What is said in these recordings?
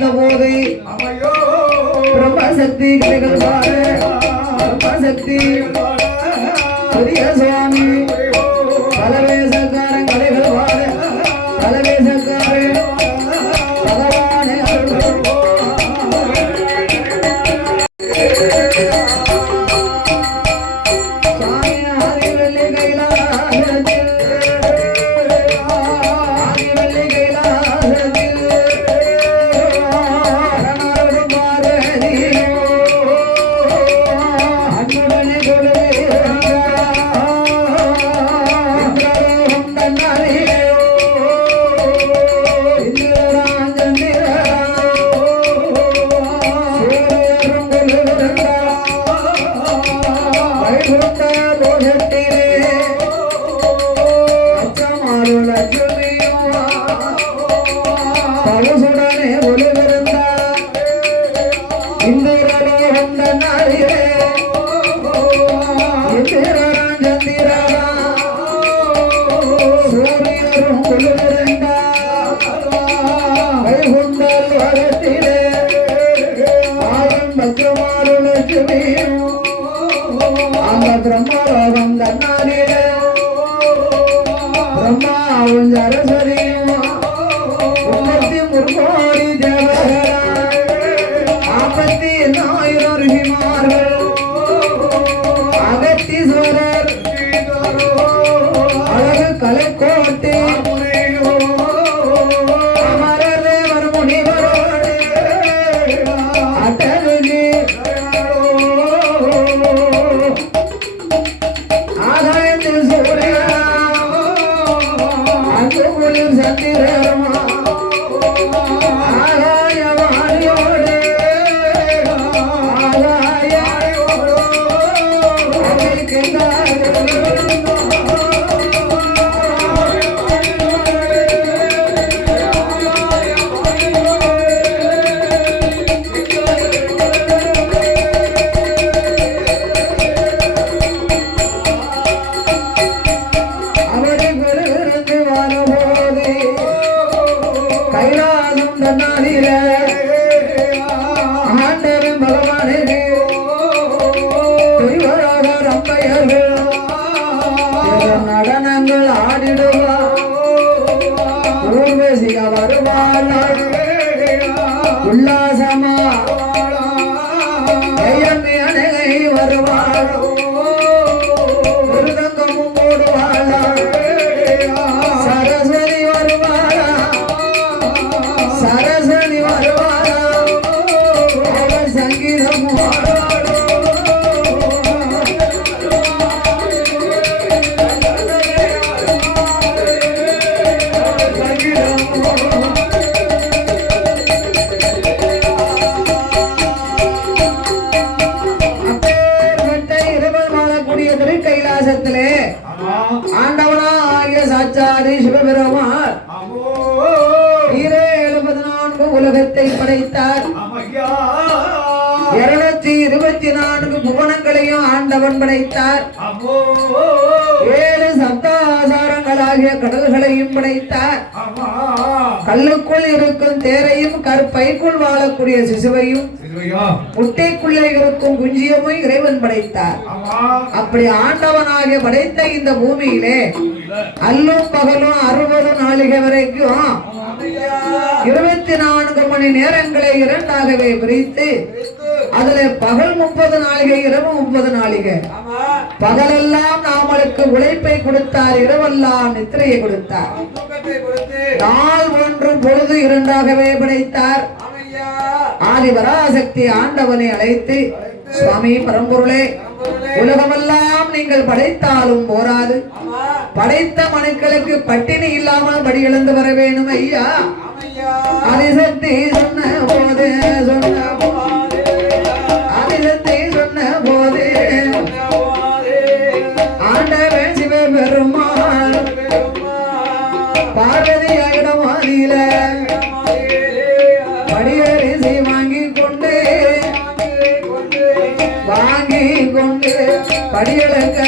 போது பிரம்மசக்தி பிரம்மசக்தி பெரிய சுவாமி பலவேசக்காரன் கலைகள் வாழ பலவேசக்காரன் பகவானே பிரம்மலோகம் தன்னாரிலே பிரம்மாவும் சரஸ்வதியும் உன்னத்தி முற்கோடி தேவர்களாய் 54,000 ரிஷிமார்கள் அகத்தீஸ்வரர் அழகு கலைக்கோட்டை அமரர் தேவர் முனிவரோடு அட்டருகி நடனங்கள் ஆடிடுவா ஊர்வசிக வருவாள் உல்லாசமா அணகை வருவாள் மிருதங்கமும் போடுவாள் சரஸ்வதி வருவாளா சரஸ்வதி வருவாளா சங்கீதம் கைலாசத்திலே ஆண்டவனா ஆகிய சாட்சாதி சிவபெருமான் 74 உலகத்தை படைத்தார் 224 புவனங்களையும் ஆண்டவன் படைத்தார் 7 சப்தாசாரங்களாகிய கடல்களையும் படைத்தார் கல்லுக்குள் இருக்கும் தேரையும் கற்பைக்குள் வாழக்கூடிய சிசுவையும் முட்டைக்குள்ளே இருக்கும் குஞ்சியமும் இறைவன் படைத்தார். அப்படி ஆண்டவனாக படைத்த இந்த பூமியிலே அல்லும் பகலும் 60 நாளிகை வரைக்கும் 24 மணி நேரங்களை இரண்டாகவே பிரித்து அதுல பகல் 30 நாளிகை இரவு 30 நாளிகை. பகலெல்லாம் நாமளுக்கு உழைப்பை கொடுத்தார், இரவெல்லாம் நித்திரையை கொடுத்தார். நாள் ஒன்று பொழுது இரண்டாகவே படைத்தார். ஆதிபராசக்தி ஆண்டவனை அழைத்து, சுவாமி பரம்பொருளே, உலகமெல்லாம் நீங்கள் படைத்தாலும் போராது, படைத்த மனுக்களுக்கு பட்டினி இல்லாமல் படி எழுந்து வர வேணும் ஐயா. ஆதிசக்தி சொன்ன போது ஆதிசக்தி சொன்ன போது ஆண்டவன் சிவபெருமான் பார்வதி ஆயிடமாதியில படியரிசி வாங்கி கொண்டு படியளக்க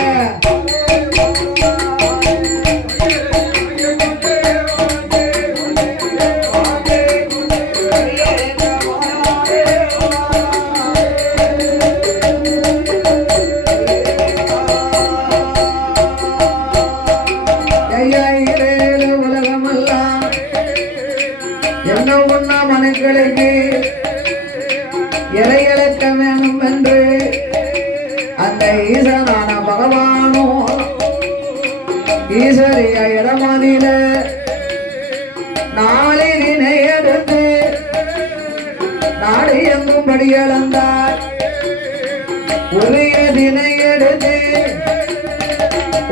மக்களுக்கு இலையளக்க வேணும் என்று அந்த ஈசனான பகவானும் ஈஸ்வரிய இடமாதில நாளினை எடுத்து நாடு எங்கும் படியளந்தார் உரிய தினை எடுத்து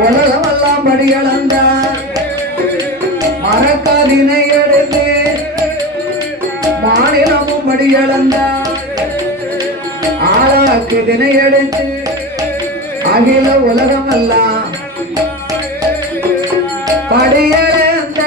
உலகமெல்லாம் படியளந்தார் மறக்காதினை எடுத்து மாநிலமும் படியளந்தார் ஆளாக்கு தினை எடுத்து அகில உலகமெல்லாம் படியளந்த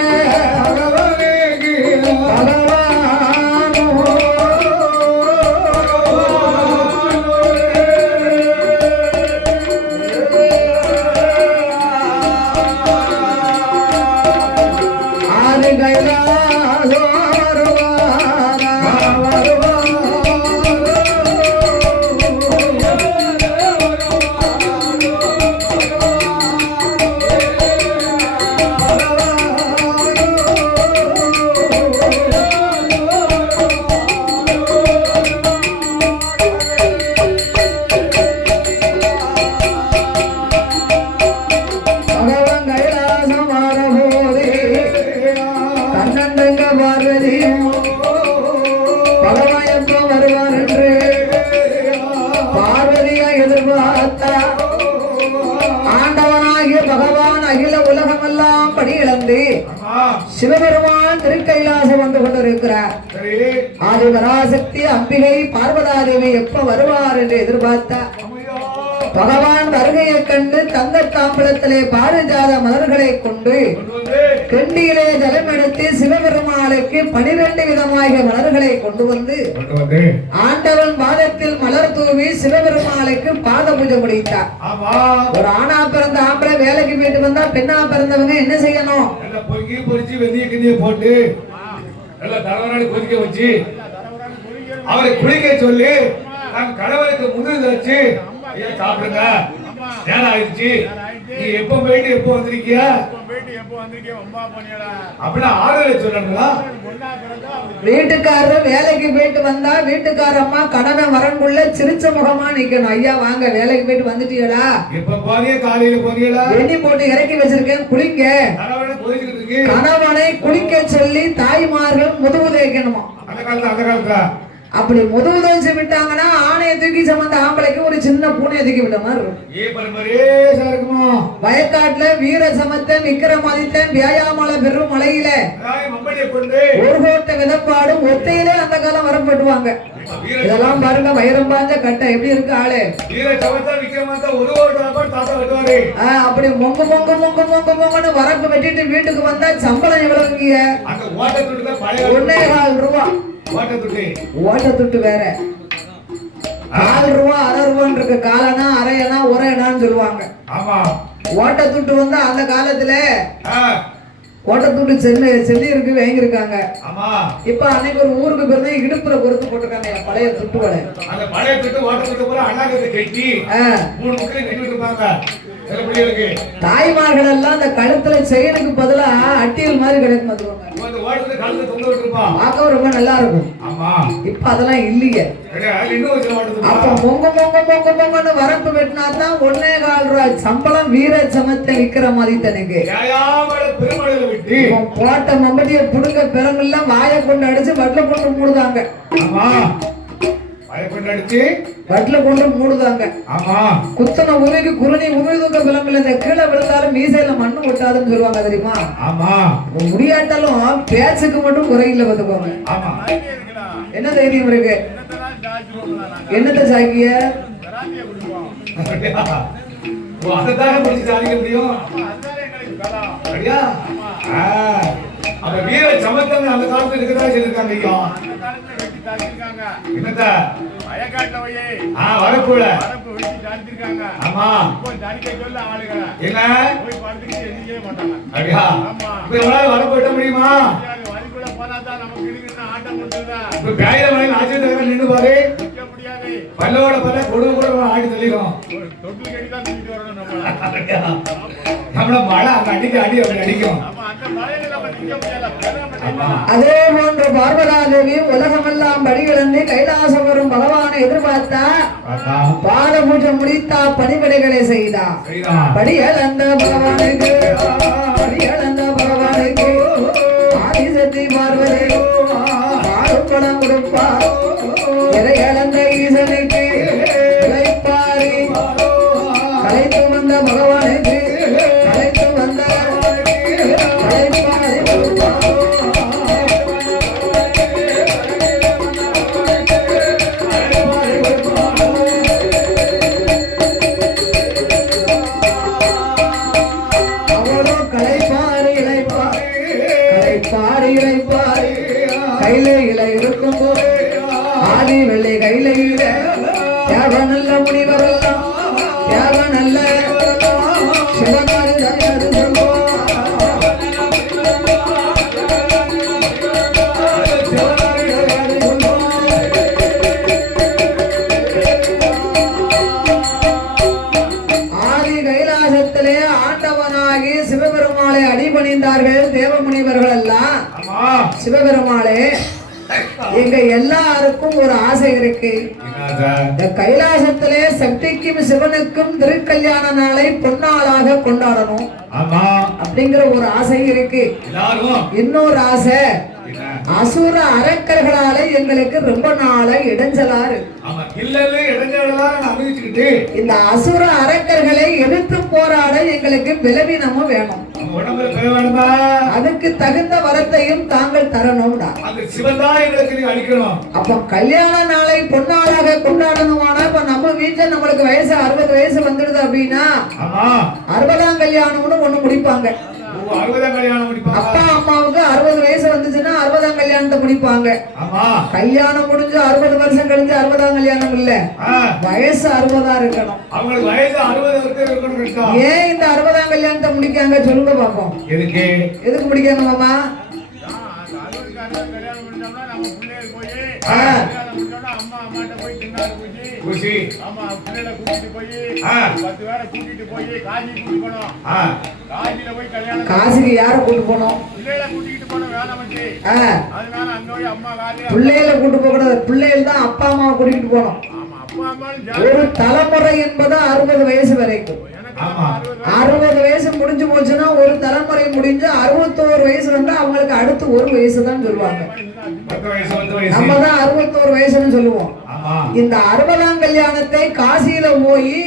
சிவபெருமான் திருக்கைலாசம் வந்து கொண்டிருக்கிறார். ஆதிபராசக்தி அம்பிகை பார்வதாதேவி எப்ப வருவார் என்று எதிர்பார்த்தா பகவான் வருகையை கண்டு தங்க தாம்பலத்திலே பாரிஜாத மலர்களை கொண்டு கெண்டியிலே ஜலம் எடுத்து சிவபெருமானுக்கு 12 விதமாக மலர்களை கொண்டு வந்து ஆண்டவன் பாதத்தில் மலர் தூவி சிவபெருமானுக்கு பாத பூஜை முடித்தார். ஒரு ஆணா பிறந்த ஆம்பளை வேலைக்கு போயிட்டு வந்தா பெண்ணா பிறந்தவங்க என்ன செய்யணும்? போட்டு கொதிக்க வச்சு அவரை குளிக்க சொல்லி கணவருக்கு முன்னிலை வச்சு சாப்பிடுங்க நேரம் ஆயிடுச்சு, நீ எப்ப போயிட்டு எப்போ வந்திருக்கியா அப்படின்னா ஆறுதலை சொல்லணுங்களா? வீட்டுக்காரர் வேலைக்கு போயிட்டு வந்தா வீட்டுக்காரம்மா கணவன் வரங்குள்ள சிரிச்ச முகமா நிக்கணும். ஐயா வாங்க வேலைக்கு போயிட்டு வந்துட்டீங்களா? எப்ப போறிய காலையில போறீங்களா? எண்ணி போட்டு இறக்கி வச்சிருக்கேன் குளிங்க. கணவனை குளிக்க சொல்லி தாய்மார்கள் முதுகு தேய்க்கணுமா? அந்த காலத்துல அப்படி முதுகுதோச்சு விட்டாங்கன்னா ஆணையை தூக்கி சமந்த ஆம்பளைக்கு ஒரு சின்ன பூனையை தூக்கி விட்ட மாதிரி இருக்கும். வயக்காட்டுல வீர சமத்தன் விக்கிரமாதித்தன் வியாயாமல பெரும் மலையில ஒரு கோட்டை விதப்பாடு ஒத்தையிலே அந்த காலம் வரப்பட்டுவாங்க. இதெல்லாம் பாருங்க வைரம் பாஞ்ச கட்டை எப்படி இருக்கு ஆளு. அப்படி மொங்கு மொங்கு மொங்கு மொங்கு மொங்குன்னு வரப்பு வெட்டிட்டு வீட்டுக்கு வந்தா சம்பளம் எவ்வளவுங்க? 1.25 ரூபா. ஓட்ட துட்டு வேற 4 ரூபா 1/2 ரூபான்னு இருக்கு. காலனா அரையனா உரையனான்னு சொல்லுவாங்க. ஓட்ட துட்டு வந்து அந்த காலத்துல ஓட்டத்துட்டு செல்லி இருக்கு வாங்கியிருக்காங்க. இப்ப அன்னைக்கு ஒரு ஊருக்கு பிறந்த இடுப்புல பொறுத்து போட்டிருக்காங்க பழைய துட்டுகளை. அந்த பழைய துட்டு ஓட்ட துட்டு போல அண்ணாக்கு கட்டி 3 முக்கிய கட்டி இருப்பாங்க. தாய்மார்கள் எல்லாம் அந்த கழுத்துல செயினுக்கு பதிலா அட்டியல் மாதிரி கிடைக்கும். பார்க்க ரொம்ப நல்லா இருக்கும். இப்ப அதெல்லாம் இல்லையே. அப்ப பொங்க பொங்க பொங்க பொங்கன்னு வரப்பு வெட்டினா தான் 1.25 ரூபாய் சம்பளம். வீர சமத்தை விக்கிற மாதிரி தனக்கு போட்ட மம்பட்டிய புடுங்க பிறங்கெல்லாம் வாயை கொண்டு அடிச்சு வட்டில கொண்டு மூடுதாங்க. வட்டில கொண்டு மூடுதாங்க. குத்தன உருவிக்கு குருணி உருவிதுக்க விளம்பல இந்த கீழே விழுந்தாலும் மீசையில மண்ணு ஒட்டாதுன்னு சொல்லுவாங்க தெரியுமா? முடியாட்டாலும் பேச்சுக்கு மட்டும் குறையில வந்துக்கோங்க. என்ன தைரியம் இருக்கு? என்னத்த சாக்கிய வீர சமத்தம் அந்த காலத்துல இருக்கதான் சொல்லிருக்காங்க. பல்லோட பல்ல கொடுமை கூட ஆடி தள்ளிடும். நம்மள மழை அங்க அடிக்க அடி அப்படி அடிக்கும். அதே போன்று பார்வதாதேவி உலகமெல்லாம் படிகளந்து கைலாசம் வரும் பகவானை எதிர்பார்த்தா பாத பூஜை முடித்தா பணிபடைகளை செய்தா. படிகளந்த பகவானுக்கு ஆதிசக்தி பார்வதி பாடும் படம் கொடுப்பா. இறையளந்த ஈசனுக்கு இளைப்பாரி கலைத்து வந்த பகவானுக்கு கலைத்து வந்த இளைப்பாரி கொடுப்பா. கையில இருக்கும் போது ஆதி வெள்ளை கையில யாவ நல்ல முனிவரெல்லாம் யாவ நல்ல சிவகாரி ஆதி கைலாசத்திலே ஆண்டவனாகி சிவபெருமாளை அடிபணிந்தார்கள் தேவமுனிவர்கள் எல்லாம். சிவபெருமாளே, எங்க எல்லாருக்கும் ஒரு ஆசை இருக்கு. இந்த கைலாசத்திலே சக்திக்கும் சிவனுக்கும் திருக்கல்யாண நாளை பொன்னாளாக கொண்டாடணும் அப்படிங்கிற ஒரு ஆசை இருக்கு. இன்னொரு ஆசை, அசுர அரக்கர்களால எங்களுக்கு ரொம்ப நாள இடைஞ்சலாரு. இந்த அசுர அரக்கர்களை எதிர்த்து போராட எங்களுக்கு பலவீனமும் வேணும். அதுக்கு தகுந்த வரத்தையும் தாங்கள் தரணும்டா. அப்ப கல்யாண நாளை பொன்னாளாக கொண்டாடணுமானா இப்ப நம்ம வீட்டுல நம்மளுக்கு வயசு 60 வயசு வந்துடுது அப்படின்னா 60ஆம் கல்யாணம்னு ஒண்ணு முடிப்பாங்க. அப்பா அம்மாவுக்கு 60 வயசு வந்துச்சுன்னா 60ஆம் கல்யாணத்தை முடிப்பாங்க. கல்யாணம் முடிஞ்சு 60 வருஷம் கழிஞ்சு 60ஆம் கல்யாணம் இல்ல, வயசு 60ஆ இருக்கணும். ஏன் இந்த 60ஆம் கல்யாணத்தை முடிக்காங்க சொல்லுங்க பாப்போம். எதுக்கு முடிக்காங்க மாமா? காசிக்கு யார கூட்டு போனோம்? பிள்ளைகளை கூட்டு போக கூடாது, பிள்ளைகள் தான் அப்பா அம்மாவை கூட்டிட்டு போனோம். ஒரு தலைமுறை என்பது 60 வயசு வரைக்கும். 60 வயசு முடிஞ்சு போச்சுன்னா ஒரு தலைமுறை முடிஞ்சு 61 வயசு வந்து அவங்களுக்கு அடுத்து ஒரு வயசு தான் சொல்லுவாங்க. நம்ம தான் 61 வயசுன்னு சொல்லுவோம். இந்த 60ஆம் கல்யாணத்தை காசியில போய்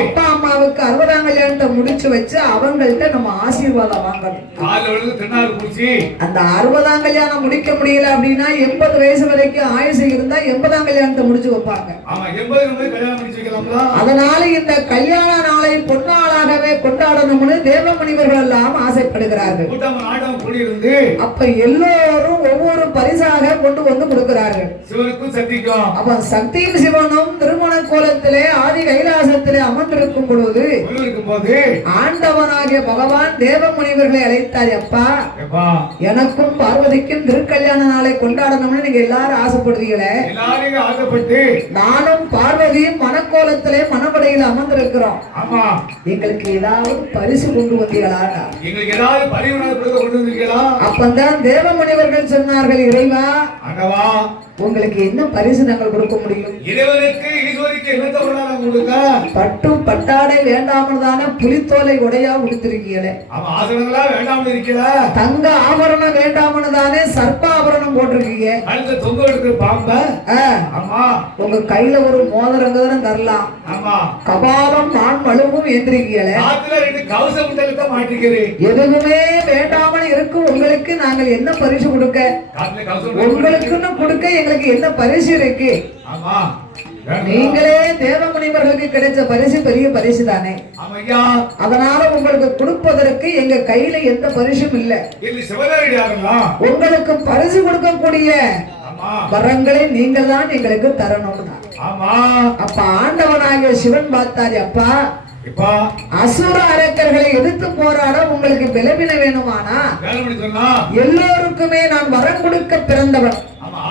அப்பா அம்மாவுக்கு 60ஆம் கல்யாணத்தை முடிச்சு வச்சு அவங்கள்ட்ட நம்ம ஆசீர்வாதம் வாங்கணும். அந்த 60ஆம் கல்யாணம் முடிக்க முடியல அப்படின்னா 80 வயசு வரைக்கும் ஆயுசு இருந்தா 80ஆம் கல்யாணத்தை முடிச்சு வைப்பாங்க. அதனால இந்த கல்யாண நாளை பொன்னாளாகவே கொண்டாடணும்னு தேவமுனிவர்கள் எல்லாம் ஆசைப்படுகிறார்கள். அப்ப எல்லோரும் ஒவ்வொரு பரிசாக கொண்டு வந்து கொடுக்கிறார்கள். அப்ப சக்தியும் சிவனும் திருமண கோலத்திலே ஆதி கைலாசத்திலே அமர்ந்திருக்கும் பொழுது ஆண்டவனாகிய பகவான் தேவமுனிவர்களை அழைத்தார். அப்பா, எனக்கும் பார்வதிக்கும் திருக்கல்யாண நாளை கொண்டாடணும்னு நீங்க எல்லாரும் ஆசைப்படுறீங்களே, நானும் பார்வதியும் மனக்கோலத்திலே மனப்படையில் அமர்ந்திருக்கிறோம். எங்களுக்கு ஏதாவது பரிசு கொண்டு வந்தீங்களா? அப்பதான் தேவமுனிவர்கள் சொன்னார்கள், இறைவா உங்களுக்கு என்ன பரிசு நாங்கள் கொடுக்க முடியும்? இறைவனுக்கு ஈஸ்வரிக்கு என்னத்தை கொண்டாட கொடுக்க? பட்டு பட்டாடை வேண்டாமல் தானே புலித்தோலை உடையா கொடுத்திருக்கீங்களே. ஆமா, ஆசனங்களா வேண்டாமல் இருக்கீல. தங்க ஆபரணம் வேண்டாமல் தானே சர்ப்ப ஆபரணம் போட்டிருக்கீங்க. அடுத்து தொங்க எடுக்கிற பாம்ப. ஆமா, உங்க கையில ஒரு மோதிரங்க தரலாம். ஆமா, கபாலம் நான் மழுவும் ஏந்திருக்கீங்களே. காத்துல 2 கவச முட்டலத்தை மாட்டிக்கிறேன். எதுவுமே வேண்டாமல் இருக்கும் உங்களுக்கு நாங்கள் என்ன பரிசு கொடுக்க? உங்களுக்குன்னு கொடுக்க எங்களுக்கு என்ன பரிசு இருக்கு? ஆமா, நீங்களே தேவமுனிவர்களுக்கு கிடைச்ச பரிசு பெரிய பரிசு தானே. அதனால உங்களுக்கு கொடுப்பதற்கு எங்க கையில எந்த பரிசும் இல்ல. உங்களுக்கு பரிசு கொடுக்கக்கூடிய வரங்களை நீங்கள் தான் எங்களுக்கு தரணும். அப்ப ஆண்டவனாகிய சிவன் பார்த்தாரு, அப்பா அசுர அரக்கர்களை எதிர்த்து போராட உங்களுக்கு பலவீனம் வேணுமானா எல்லோருக்குமே நான் வரம் கொடுக்க பிறந்தவன்.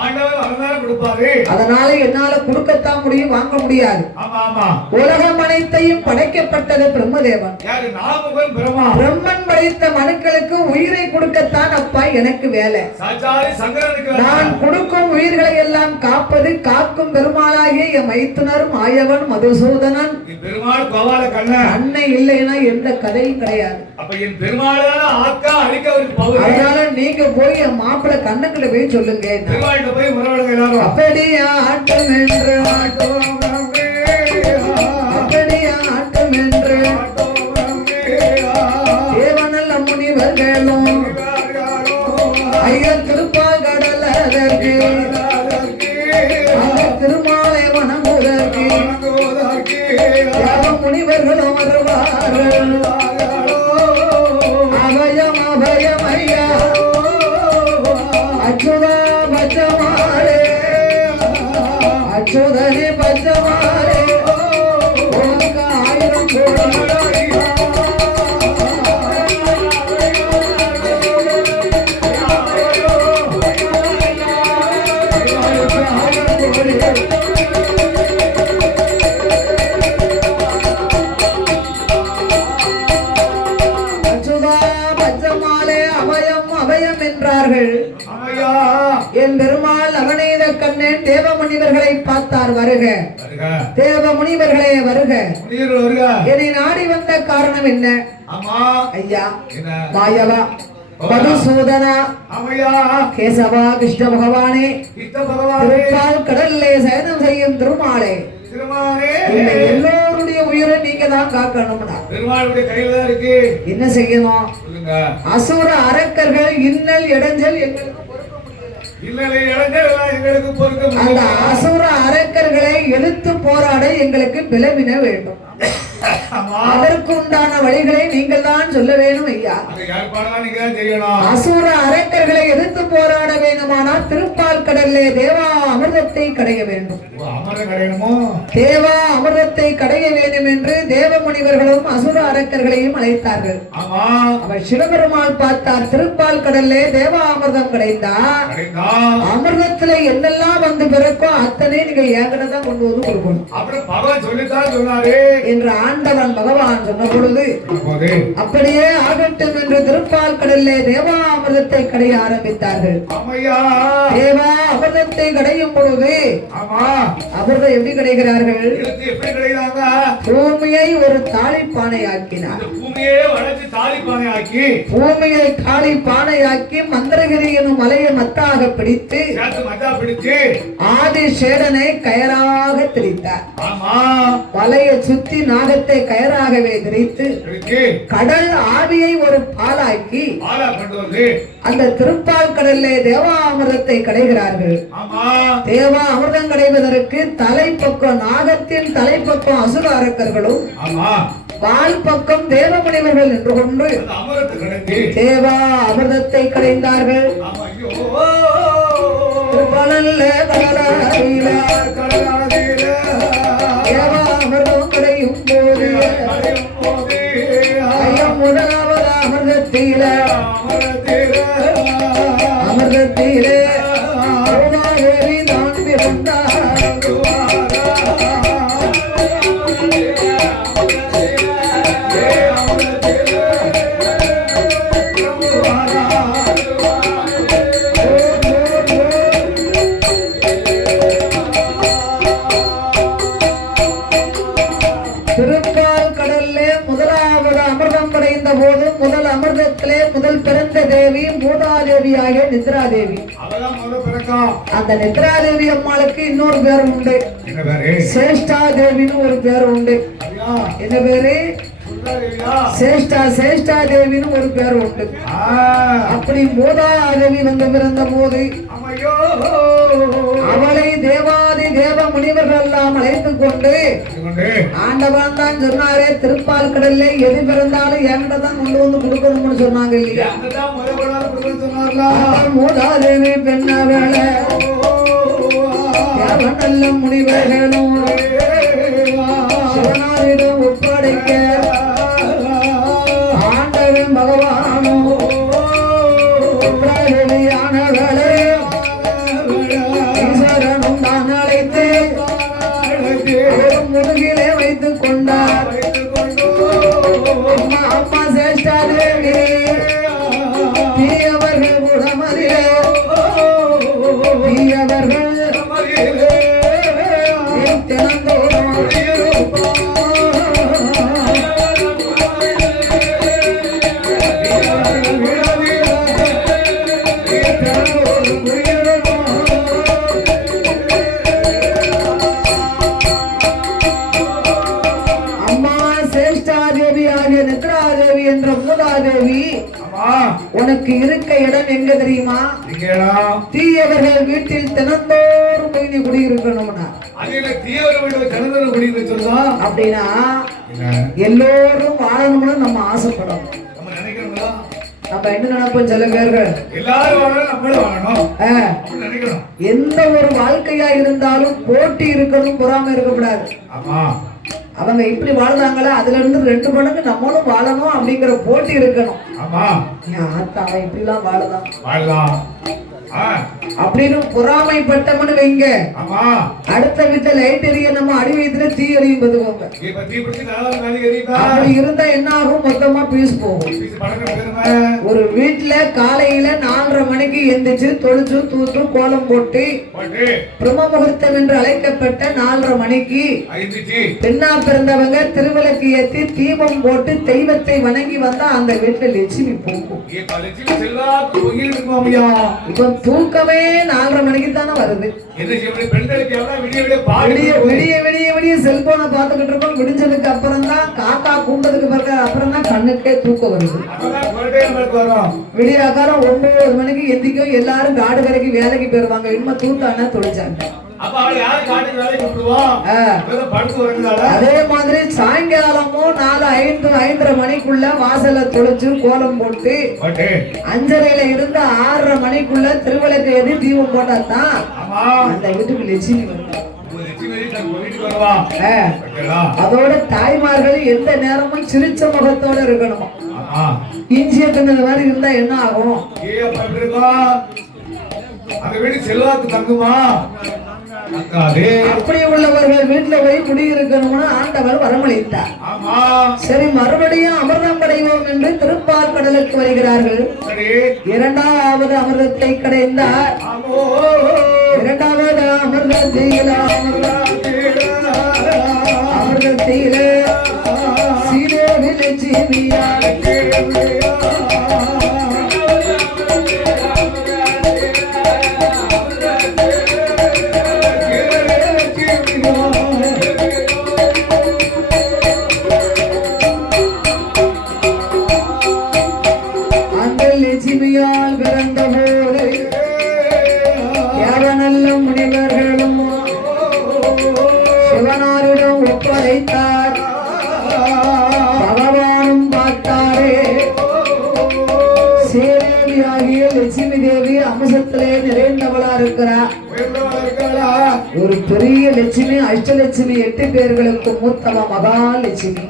ஆண்டவர் வரலாறு கொடுப்பாரு. அதனால என்னால கொடுக்கத்தான் முடியும், வாங்க முடியாது. ஆமா ஆமா. உலகம் அனைத்தையும் படைக்கப்பட்டது பிரம்மதேவன். யாரு? நாமுகன் பிரம்மா. பிரம்மன் படைத்த மனுக்களுக்கு உயிரை கொடுக்கத்தான் அப்பா எனக்கு வேலை. சாச்சாரி சங்கரனுக்கு நான் கொடுக்கும் உயிர்களை எல்லாம் காப்பது காக்கும் பெருமாளாகிய என் மைத்துனர் மாயவன் மதுசூதனன். பெருமாள் கோபால கண்ணன். அன்னை இல்லைன்னா எந்த கதையும் கிடையாது. அப்ப என் பெருமாளால ஆக்கா அழிக்க அவருக்கு பவர். அதனால நீங்க போய் என் மாப்பிள்ளை கண்ணங்கிட்ட போய் சொல்லுங்க. பெருமாள்கிட்ட போய் உறவுங்க எல்லாரும். அப்படியா ஆட்டம் என்று அப்படியா ஆட்டம் என்று தேவனல்ல முனிவர்களும் ஐயா திருப்பால் கடல் அதற்கு திருமாலை வணங்குவதற்கு முனிவர்களும் வருவார்கள். அபயம் அபயம் ஐயா அச்சுதா பச்சமாரே அச்சுதனே பச்சமாரே உனக்கு 1000 கோடி. என் பெருமாள் அவனேத கண்ணன் தேவ முனிவர்களை பார்த்தார். வருக தேவ முனிவர்களே வருக. என்னை நாடி வந்த காரணம் என்ன? ஐயா மாயவா மதுசூதனா கேசவா கிருஷ்ண பகவானே திருப்பால் கடல்லே சயனம் செய்யும் திருமாலே எல்லோருடைய உயிரை நீங்க தான் காக்கணும்னா என்ன செய்யணும்? அசுர அரக்கர்கள் இன்னல் இடைஞ்சல் எங்களுக்கு அந்த அசுர அரக்கர்களை எதிர்த்து போராட எங்களுக்கு பிளவின வேண்டும். அதற்கு உண்டான வழிகளை நீங்கள் தான் சொல்ல வேணும் ஐயா. அசுர அரக்கர்களை எதிர்த்து போராட வேண்டுமானால் திருப்பால் கடல்லே தேவா அமிர்தத்தை கடைய வேண்டும். தேவா அமிர்தத்தை கடைய வேண்டும் என்று தேவ முனிவர்களும் அசுர அரக்கர்களையும் அழைத்தார்கள். அவர் சிவபெருமாள் பார்த்தார். திருப்பால் கடல்லே தேவா அமிர்தம் கிடைத்தார். அமிர்தத்துல என்னெல்லாம் வந்து பிறக்கோ அத்தனை நீங்க என்கிட்ட தான் கொண்டு வந்து கொடுக்கணும் என்று ஆண்டவன் பகவான் சொன்ன பொழுது அப்படியே ஆகட்டும் என்று திருப்பால் கடல்லே தேவா அமிர்தத்தை கடைய ஆரம்பித்தார்கள். தேவா அமிர்தத்தை கடையும் பொழுது அமிர்தம் எப்படி கிடைக்கிறார்கள்? பூமியை ஒரு தாளிப்பானையாக்கினார். பூமியை தாளிப்பானையாக்கி மந்திரகிரி எனும் மலையை மத்தாக பிடித்து ஆதி சேடனை கயராக திரித்தார். மலையை சுத்தி நாகத்தை கயராகவே திரித்து கடல் ஆவியை ஒரு பாலாக்கி அந்த திருப்பால் கடல்லே தேவா அமிர்தத்தை கடைகிறார்கள். தேவா அமிர்தம் கடைவதற்கு தலைப்பக்கம் நாகத்தின் தலைப்பக்கம் அசுர அரக்கர்களும் பால் பக்கம் தேவ முனிவர்கள் என்று கொண்டு தேவா அமிர்தத்தை கடைந்தார்கள். தேவா அமிர்தம் கடையும் போது முதலாவது அமிர்தத்திலே பூமாதேவி தான் பிறந்தார். திருப்பால் கடல்லே முதலாவது அமிர்தம் படைந்த போது முதல் அமிர்தத்திலே முதல் பிறந்த தேவி மூதாதேவியாக நித்ராதேவி. அந்த நித்ராதேவி அம்மாளுக்கு இன்னொரு பேர் உண்டு, சேஷ்டா தேவின்னு ஒரு பேர் உண்டு. என்ன பேரு? சேஷ்டா தேவின்னு ஒரு பேர் உண்டு. அப்படி மூதாதேவி வந்து பிறந்த போது அவளை தேவாதி தேவ முனிவர்கள் எல்லாம் அழைத்துக் கொண்டு ஆண்டவன் தான் சொன்னாரே திருப்பால் கடல்ல எது பிறந்தாலும் என்கிட்ட தான் கொண்டு வந்து கொடுக்கணும்னு சொன்னாங்க இல்லையா? மூதாதேவி பெண்ணாவேள நல்ல முனிவர்களும் சிவனாரிடம் ஒப்படைக்க ஆண்டவன் பகவானும் ஆனவளே உனக்கு இருக்க இடம் எங்க தெரியுமா? இங்கடா தீயவர்கள் வீட்டில் தினந்தோறும் போய் நீ குடியிருக்கணும்னா. அதுல தீவிர வீடு தினந்தோறும் குடியிருக்க சொல்றா அப்படின்னா எல்லோரும் வாழணும்னு நம்ம ஆசைப்படணும். நம்ம நினைக்கிறோங்களா? நம்ம என்ன நினைப்போம்? சில பேர்கள் எல்லாரும் வாழணும், நம்மளும் வாழணும் நினைக்கிறோம். எந்த ஒரு வாழ்க்கையா இருந்தாலும் போட்டி இருக்கணும், பொறாமை இருக்கக்கூடாது. ஆமா, அவங்க இப்படி வாழ்ந்தாங்களா அதுல இருந்து 2 மடங்கு நம்மளும் வாழணும் அப்படிங்கிற போட்டி இருக்கணும். ஆமா, அவன் இப்படி எல்லாம் வாழலாம் வாழலாம் அப்படின்னு பொறாமைப்பட்டவனு வைங்க. ஆமா, அடுத்த வீட்டுல லைட் எரிய நம்ம அடி வயிற்றுல தீ எரியும் பதுவாங்க. அப்படி இருந்தா என்ன ஆகும்? மொத்தமா பீஸ் போகும். ஒரு வீட்டுல காலையில 4:30 மணிக்கு எந்திரிச்சு தொழிச்சு தூத்து கோலம் போட்டு பிரம்ம முகூர்த்தம் என்று அழைக்கப்பட்ட 4:30 மணிக்கு பெண்ணா பிறந்தவங்க திருவிளக்கு ஏத்தி தீபம் போட்டு தெய்வத்தை வணங்கி வந்தா அந்த வீட்டுல லட்சுமி போகும். இப்ப தூக்கமே 4:30 மணிக்கு தானே வருது. விடிய விடிய விடிய செல்போனை பார்த்துக்கிட்டு இருக்கோம். விடிஞ்சதுக்கு அப்புறம் தான் காக்கா கூண்டதுக்கு பிறகு அப்புறம் தான் கண்ணுக்கே தூக்கம் வருது. விடிய காலம் 9 மணிக்கு எந்திக்கும். எல்லாரும் காடு கரைக்கு வேலைக்கு போயிருவாங்க. இன்னும் தூத்தானா தொழிச்சாங்க. அதே மாதிரி சாயங்காலமும் 4:05 மணிக்குள்ள வாசல தொலைச்சு கோலம் போட்டு 5:30 இருந்து 6:30 மணிக்குள்ள திருவிளக்கு ஏறி தீபம் போட்டாதான் அந்த வீட்டுக்கு லட்சுமி வருவாங்க. அதோட தாய்மார்கள் எந்த நேரமும் சிரிச்ச முகத்தோட இருக்கணும். இஞ்சிய தின்னது மாதிரி இருந்தா என்ன ஆகும்? செல்வாக்கு தங்குமா? அப்படி உள்ளவர்கள் வீட்டுல போய் குடியிருக்கணும்னு ஆண்டவர் வரமளித்தார். சரி, மறுபடியும் அமிர்தம் அடைவோம் என்று திருப்பால் கடலுக்கு வருகிறார்கள். 2வது அமிர்தத்தை கடைந்தார். 2வது அமிர்தத்தில சீதேவி லட்சுமியா லட்சுமியால் பிறந்த போது யாவனல்ல முனிவர்களும் சிவனாரிடம் ஒப்படைத்தார். பகவானும் பார்த்தாரே. சேரேவியாகிய லட்சுமி தேவி அம்சத்திலே நிறைந்தவளா இருக்கிறார். ஒரு பெரிய லட்சுமி, அஷ்டலட்சுமி, 8 பேர்களுக்கு மூத்தவ மகாலட்சுமி.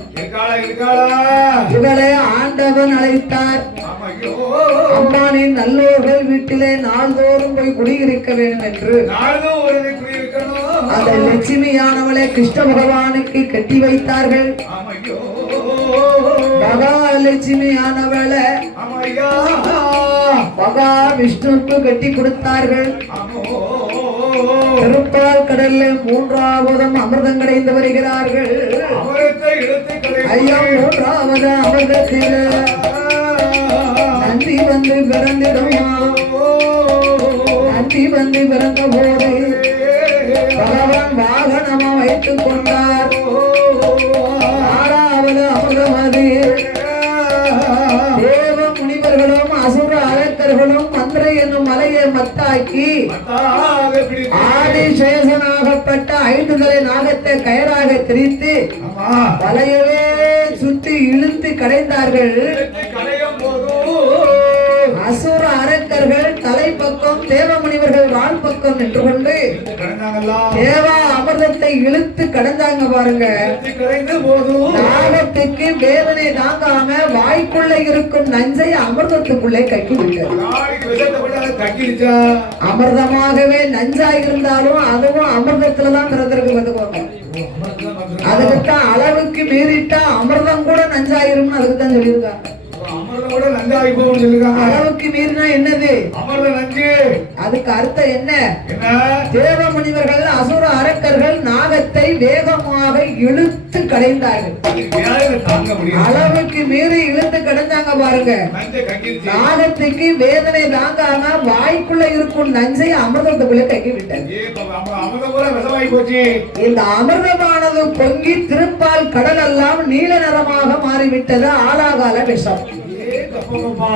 இவளை ஆண்டவன் அழைத்தார். அம்மானின் நல்லோர்கள் வீட்டிலே நாள்தோறும் போய் குடியிருக்க வேண்டும் என்று அந்த லட்சுமியானவளை கிருஷ்ண பகவானுக்கு கட்டி வைத்தார்கள். மகாலட்சுமியானவளை மகா விஷ்ணுக்கு கட்டி கொடுத்தார்கள். திருப்பால் கடல்ல 3வது அமிர்தம் கிடைந்து வருகிறார்கள். ஐயா, 3வது அமிர்தத்தில் நந்தி வந்து பிறந்திடுமா? நந்தி வந்து பிறந்த போது பகவான் வாகனமா வைத்துக் கொண்டார். 4வது அமிர்தமது தேவ முனிவர்களும் அசுர அரக்கர்களும் மந்திரை என்னும் மலையை மத்தாக்கி ஆதிசேஷனாகப்பட்ட 5 தலை நாகத்தை கயராக திரித்து வலையவே சுத்தி இழுத்து கடைந்தார்கள். அசுர அரக்கர்கள் தலைப்பக்கம், தேவ முனிவர்கள் வாழ் பக்கம் நின்று கொண்டு தேவா அமிர்தத்தை இழுத்து கடந்தாங்க பாருங்க. நாகத்துக்கு வேதனை தாங்காம வாய்க்குள்ள இருக்கும் நஞ்சை அமிர்தத்துக்குள்ளே கக்கி விட்டது. அமிர்தமாகவே நஞ்சா இருந்தாலும் அதுவும் அமிர்தத்துலதான் பிறந்திருக்கு. வந்துக்கோங்க, அதுக்குத்தான் அளவுக்கு மீறிட்டா அமிர்தம் கூட நஞ்சாயிரும்னு அதுக்கு தான் சொல்லியிருக்காங்க. அளவுக்கு மீறினா என்னது? அதுக்கு அர்த்தம் என்ன? தேவ முனிவர்கள் அசுர அரக்கர்கள் நாகத்தை வேகமாக இழுத்து கடைந்தார்கள். அளவுக்கு மீறி இழுத்து கடைஞ்சாங்க பாருங்க. நாகத்துக்கு வேதனை தாங்காம வாய்க்குள்ள இருக்கும் நஞ்சை அமிர்தத்துக்குள்ள கக்கி விட்டார். இந்த அமிர்தமானது பொங்கி திருப்பால் கடல் எல்லாம் நீல நிறமாக மாறிவிட்டது. ஆலாகால விஷம். அப்பப்பா.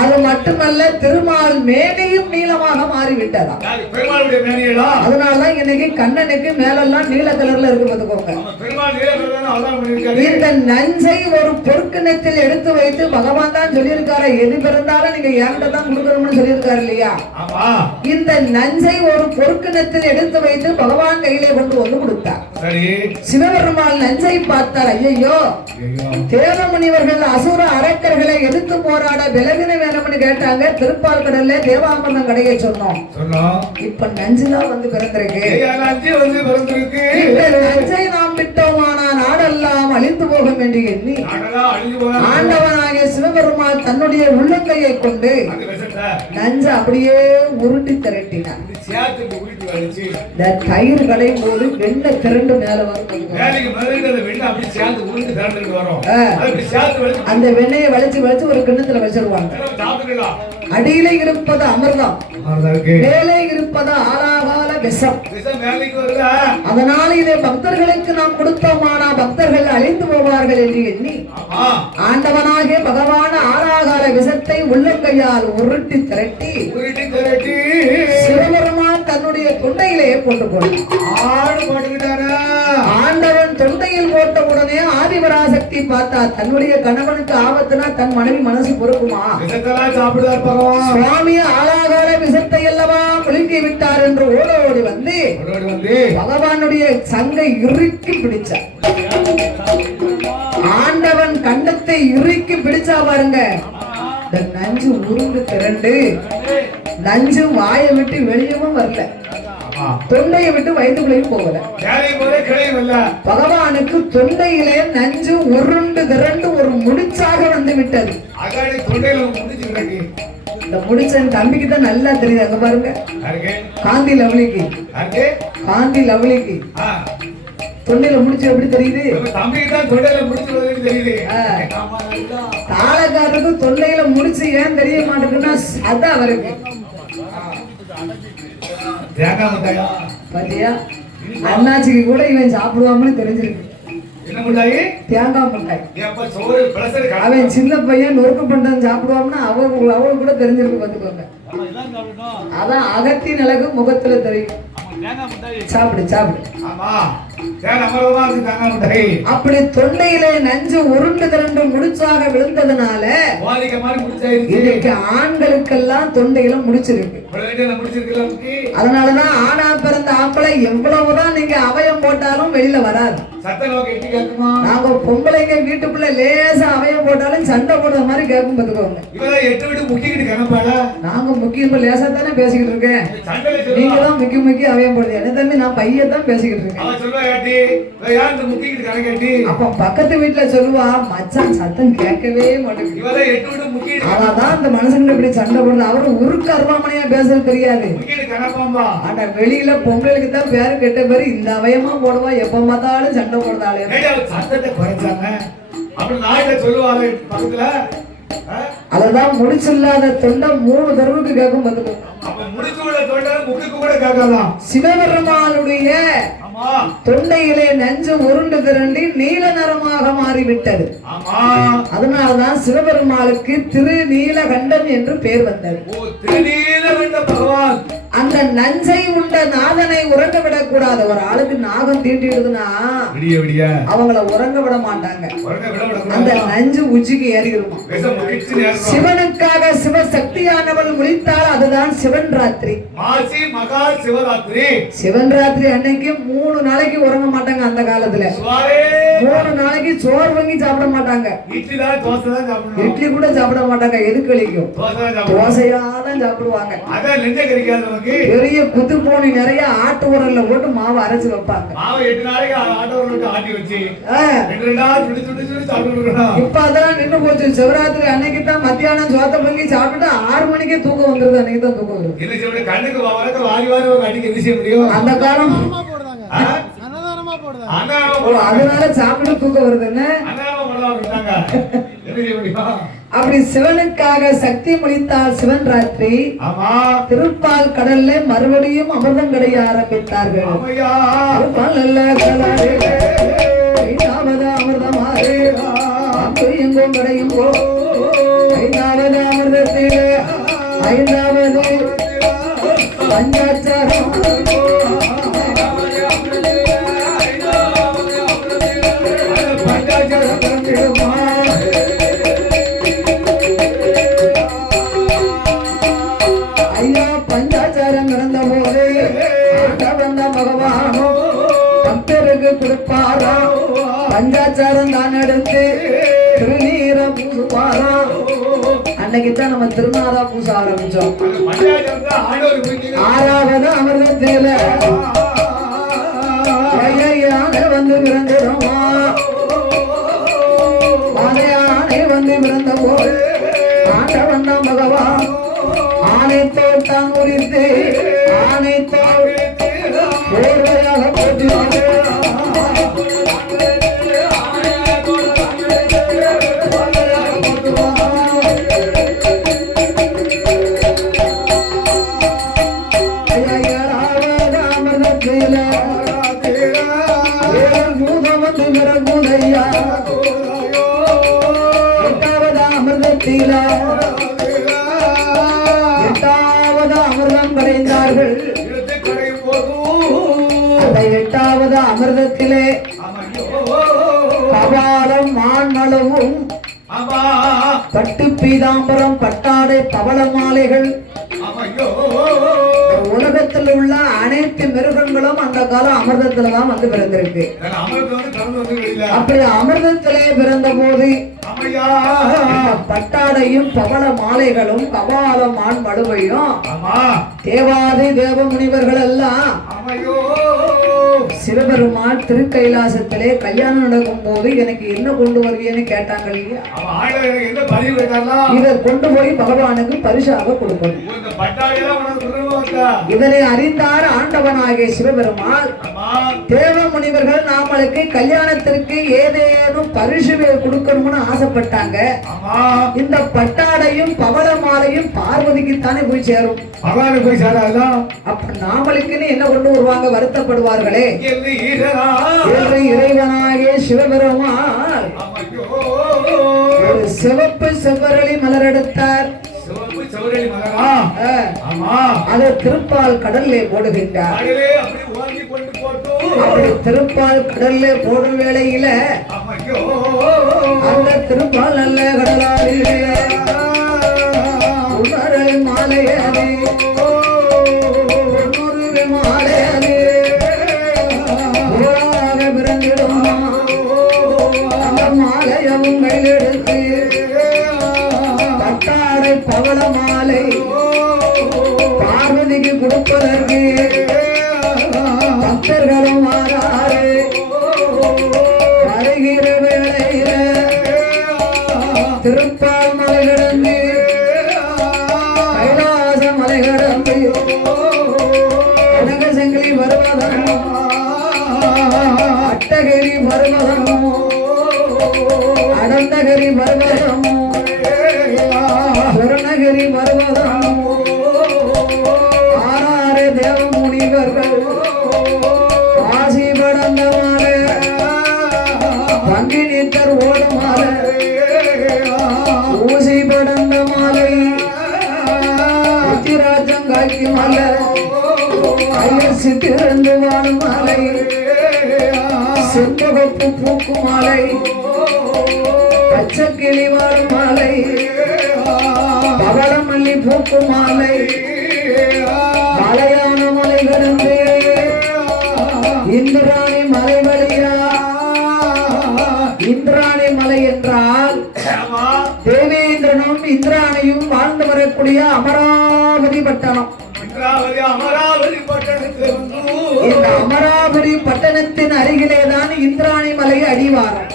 அது மட்டுமல்ல திருமால் மேனியும் நீளமாக மாறிவிட்டதா. யாரு? பெருமாளுடைய மேனியடா? அதனாலதான் இன்னைக்கு கண்ணனுக்கு மேலெல்லாம் நீல கலர்ல இருக்கு பார்த்துக்கோங்க. ஆமா, பெருமாள் நீலகண்டனை அவதாரம் பண்ணியிருக்காரு. இந்த நஞ்சை ஒரு பொற்கிணத்தில் எடுத்து வைத்து பகவான் தான் சொல்லியிருக்காரு, எது பிறந்தாலும் நீங்க என்கிட்ட தான் கொடுக்கணும்னு சொல்லியிருக்காரு இல்லையா. ஆமா. இந்த நஞ்சை ஒரு பொற்கிணத்தில் எடுத்து வைத்து பகவான் கையிலே கொண்டு வந்து கொடுத்தார். சரி. சிவபெருமாள் நஞ்சை பார்த்தார். ஐயோ, ஐயோ. தேவமுனிவர்கள் அசுர அரக்கர்களை எதிர்த்து போராட விலகின வேணும்னு கேட்டாங்க. திருப்பால் கடல்ல தேவாமிர்தம் கடையை சொன்னோம். சொன்னோம். இப்ப நஞ்சுதான் வந்து பிறந்திருக்கு. ஐயா, நஞ்சு வந்து பிறந்திருக்கு. இந்த நஞ்சை நாம் விட்டோமானா நாடெல்லாம் அழிந்து போகும் என்று எண்ணி நாடெல்லாம் அழிஞ்சு போகாது. ஆண்டவனாகிய சிவபெருமான் தன்னுடைய உள்ளங்கையை கொண்டு அந்த விஷத்தை நஞ்சை அப்படியே உருட்டி திரட்டினார். இப்படி சேர்த்து உருட்டி வலிச்சு இந்த தயிர் கடையும் போது வெண்ணெய் திரண்டு மேல வரும். வேலைக்கு மறுபடியும் அந்த வெண்ணெய் அப்படி சேர்த்து உருட்டி திரண்டுட்டு வரும். அது இப்படி சேர்த்து வலிச்சு அந்த வெண்ணெயை வளைச்சு வளைச்சு ஒரு கிண்ணத்துல வச்சிருவாங்க. சாப்பிட்டுக்கலாம். அடியில இருப்பது அமிர்தம், அதான் இருக்கு. மேலே இருப்பது ஆலாகால விஷம். விஷம் வேலைக்கு வருதா? அதனால இதை பக்தர்களுக்கு நாம் கொடுத்தோமானா பக்தர்கள் அழிந்து போவார்கள் என்று எண்ணி ஆமா. ஆண்டவனாகிய பகவான் ஆலாகால விஷத்தை உள்ளங்கையால் உருட்டி திரட்டி உருட்டி திரட்டி சிவபெருமான் தன்னுடைய தொண்டையிலே போட்டு போனார். ஆடு போட்டுக்கிட்டாரா? ஆண்டவன் தொண்டையில் போட்ட உடனே ஆதிபராசக்தி பார்த்தா, தன்னுடைய கணவனுக்கு ஆபத்துனா தன் மனைவி மனசு பொறுக்குமா? விஷத்தெல்லாம் சாப்பிடுவார் பகவான். சுவாமி ஆலாகால விஷத்தை அல்லவா முழுங்கி விட்டார் என்று ஓடோடி வந்து ஓடோடி வந்து பகவானுடைய சங்கை இறுக்கி பிடிச்சார். ஆண்டவன் கண்டத்தை இறுக்கி பிடிச்சா பாருங்க, இந்த நஞ்சு உருண்டு திரண்டு நஞ்சு வாயை விட்டு வெளியவும் வரல, தொண்டையை விட்டு வயிற்றுக்குள்ளேயும் போகல. பகவானுக்கு தொண்டையிலே நஞ்சு உருண்டு திரண்டு ஒரு முடிச்சாக வந்து விட்டது. இந்த முடிச்சன் தம்பிக்கு தான் நல்லா தெரியுது. அங்க பாருங்க, காந்தி லவ்லிக்கு, காந்தி லவ்லிக்கு தொண்டையில முடிச்சு எப்படி தெரியுது? தாளக்காரருக்கு தொண்டையில முடிச்சு ஏன் தெரிய மாட்டேங்குன்னா அதான் அவருக்கு பாத்தியா, அண்ணாச்சிக்கு கூட இவன் சாப்பிடுவான்னு தெரிஞ்சிருக்கு. தேங்காய் மிட்டாய் அவன் சின்ன பையன் நொறுக்கு பண்றது சாப்பிடுவான்னா அவளுக்கு கூட தெரிஞ்சிருக்கு பாத்துக்கோங்க. அதான் அகத்தின் அழகு முகத்துல தெரியும். சாப்பிடு சாப்பிடு. அப்படி தொண்டையிலே நஞ்சு உருண்டு திரண்டு முடிச்சாக விழுந்ததுனால இன்னைக்கு ஆண்களுக்கெல்லாம் தொண்டையில முடிச்சிருக்கு. அதனாலதான் ஆணா பிறந்த ஆம்பளை எவ்வளவுதான் நீங்க அவயம் போட்டாலும் வெளியில வராது. நாங்க பொம்பளைங்க வீட்டுக்குள்ள லேசா அவயம் போட்டாலும் சண்டை போடுற மாதிரி கேட்கும் பாத்துக்கோங்க. நாங்க முக்கியம் லேசா தானே பேசிக்கிட்டு இருக்கேன், நீங்க தான் முக்கி முக்கி அவயம் போடுது. என்ன தம்பி, நான் பையன் தான் பேசிக்கிட்டு இருக்கேன். அப்ப பக்கத்து வீட்டுல சொல்லுவா, மச்சான் சத்தம் கேட்கவே மாட்டேங்குது. அதான் அந்த மனுஷங்க இப்படி சண்டை போடுறது. அவரு உருக்கு அருவாமனையா பேசுறது தெரியாது. ஆனா வெளியில பொங்கலுக்கு தான் பேரு கெட்ட பேரு இந்த அவயமா போடுவா, எப்ப பார்த்தாலும் சண்டை போடுறாளே. அததான் முடிச்சில்லாத தொண்டை 3 தடவைக்கு கேட்கும் பாத்துக்கோங்க. சிவபெருமானுடைய தொண்டையிலே நஞ்சு உருண்டு திரண்டி நீல நிறமாக மாறிவிட்டது. அதனால்தான் சிவபெருமானுக்கு திருநீலகண்டன் என்று பெயர் வந்தது. அந்த நஞ்சை உண்ட நாதனை உறங்க விடக் கூடாது. ஒரு ஆளுக்கு நாகம் தீண்டிடுதுன்னா அவங்கள உறங்க விட மாட்டாங்க. அந்த நஞ்சு உச்சிக்கு ஏறிடுமா. சிவனுக்காக சிவசக்தியானவள் முடித்தால் அதுதான் சிவன் ராத்திரி. சிவன் ராத்திரி அன்னைக்கு 3 நாளைக்கு உறங்க மாட்டாங்க. அந்த காலத்துல 3 நாளைக்கு சோறு வாங்கி சாப்பிட மாட்டாங்க. இட்லி கூட சாப்பிட மாட்டாங்க. எது கழிக்கும்? தோசையா தான் சாப்பிடுவாங்க. பெரிய குத்து போனி நிறைய ஆட்டு உரல்ல போட்டு மாவு அரைச்சு வைப்பாங்க. இப்ப அதெல்லாம் நின்று போச்சு. சிவராத்திரி அன்னைக்கு தான் மத்தியானம் சோத்த பொங்கி சாப்பிட்டு 6 மணிக்கே தூக்கம் வந்துருது. அன்னைக்கு தான் தூக்கம் வருது. அந்த காலம் அதனால சாப்பிட்டு தூக்கம் வருதுன்னு அப்படி சிவனுக்காக சக்தி முடித்தால் சிவன் ராத்திரி திருப்பால் கடல்ல மறுபடியும் அமிர்தம் கிடைய ஆரம்பித்தார்கள். அமிர்தமாறு எங்கும் கிடையும் ஐந்தாவது அமிர்தத்திலே ஐந்தாவது பஞ்சாச்சாரம் ஐயா பஞ்சாச்சாரம் இருந்த போது வந்த பகவானோ பக்தருக்கு கொடுப்பாரா பஞ்சாச்சாரம் தான் எடுத்து திருநீரை பூசுவாரா அன்னைக்கு தான் நம்ம திருநாதா பூச ஆரம்பிச்சோம் ஆறாவது அமிர்தத்தில யானை வந்து பிறந்திடுமா யானை வந்து பிறந்த போது ஆண்டவன் தான் பகவான் ஆனைத்தோல் தான் உரித்து ஆனைத்தோல் போர்வையாக போட்டினாங்க எட்டாவது அமிர்தம் கடைந்தார்கள் அந்த எட்டாவது அமிர்தத்திலே கபாலம் மான்மளவும் பட்டு பீதாம்பரம் பட்டாடை பவள மாலைகள் உலகத்தில் உள்ள அனைத்து மிருகங்களும் அந்த காலம் அமிர்தத்துல தான் வந்து பிறந்திருக்கு அப்படி அமிர்தத்திலே பிறந்த போது பட்டாடையும் பவள மாலைகளும் கபாலம் மான் மடுவையும் தேவாதி தேவ முனிவர்கள் எல்லாம் சிவபெருமான் திருக்கைலாசத்திலே கல்யாணம் நடக்கும் போது எனக்கு என்ன கொண்டு வருவீன்னு கேட்டாங்க இல்லையா இதை கொண்டு போய் பகவானுக்கு பரிசாக கொடுக்கணும் இதனை அறிந்தார் ஆண்டவனாகிய சிவபெருமான் தேவ முனிவர்கள் நாமளுக்கு கல்யாணத்திற்கு ஏதேனும் பரிசு கொடுக்கணும்னு ஆசைப்பட்டாங்க இந்த பட்டாடையும் பவள மாலையும் பார்வதிக்கு தானே போய் சேரும் அப்ப நாமளுக்குன்னு என்ன கொண்டு வருவாங்க வருத்தப்படுவார்களே இறைவனாகிய சிவபெருமான் ஒரு சிவப்பு செவ்வரளி மலர் எடுத்தார் அதை திருப்பால் கடல்லே போடுகின்றார் திருப்பால் கடல்ல போடும் வேளையில அந்த திருப்பால் நல்ல கடலாடிலே உணரல் மாலையனே மாலையனே பிறந்திடும் அந்த மாலையவும் கையெடுத்து பட்டாடை பவள மாலை பார்வதிக்கு கொடுப்பதற்கு பக்தர்களும் மாறாரு வருகிற வேளையில திருப்பால் மலை கடந்து கைலாச மலை கடந்து கனகசங்கிலி வருவதனோ அட்டகிரி வருவதனோ அடந்தகிரி வருவதனோ சுவர்ணகிரி வருவதனோ ஆறாறு தேவ முனிவர்கள் காசி படந்த மாலை பங்கினித்தர் ஓடு மாலை ஊசி படந்த மாலை உத்திராஜம் காக்கி மாலை ஐயசி திறந்து வாழும் மாலை செம்பகப்பு பூக்கு மாலை பச்சைக்கிளி வாழும் மாலை பவளமல்லி பூக்கு மாலை மலையான மலை கடந்து இந்திராணி மலை வழியா இந்திராணி மலை என்றால் தேவேந்திரனும் இந்திராணியும் வாழ்ந்து வரக்கூடிய அமராவதி பட்டணம் இந்த அமராவதி பட்டணத்தின் அருகிலேதான் இந்திராணி மலை அடிவாரம்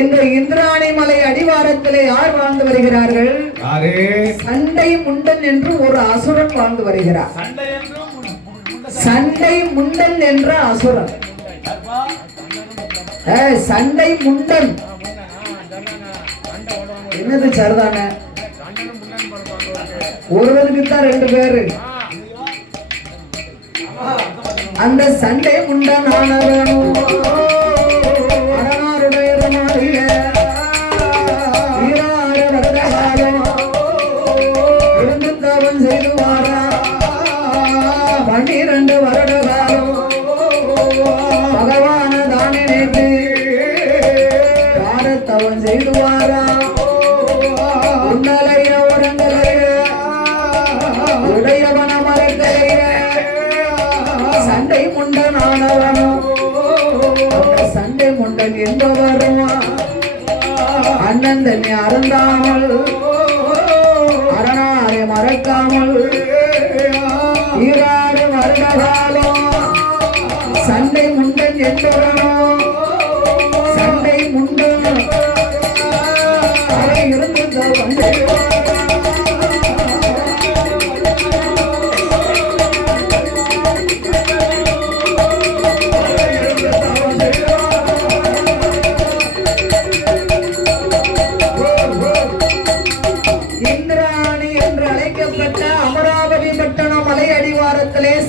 இந்த இந்திராணி மலை அடிவாரத்திலே யார் வாழ்ந்து வருகிறார்கள் சண்டை முண்டன் என்று ஒரு அசுரன் வாழ்ந்து வருகிறார் சண்டை முண்டன் என்ற அசுரன் சண்டை முண்டன் என்னது சரிதான ஒருவருக்கு தான் ரெண்டு பேரு அந்த சண்டை முண்டன் ஆனவனும் அரணாருடைய மாறிய வீராட வருட காலம் பகவான தானே நேற்று யாரத்தவன் செய்துவாரா உன்னலைய உடங்கலைய உடையவன மரங்களைய சண்டை முண்டன் ஆனவனும் சண்டை முண்டன் என்பவரும் அண்ணன் தன்னை அருந்தாமல் அரணாரை மறக்காமல் ஈராறு வருட காலம் சண்டை முண்டன் என்பவனும் சண்டை முண்டன் அவை இருந்து வந்து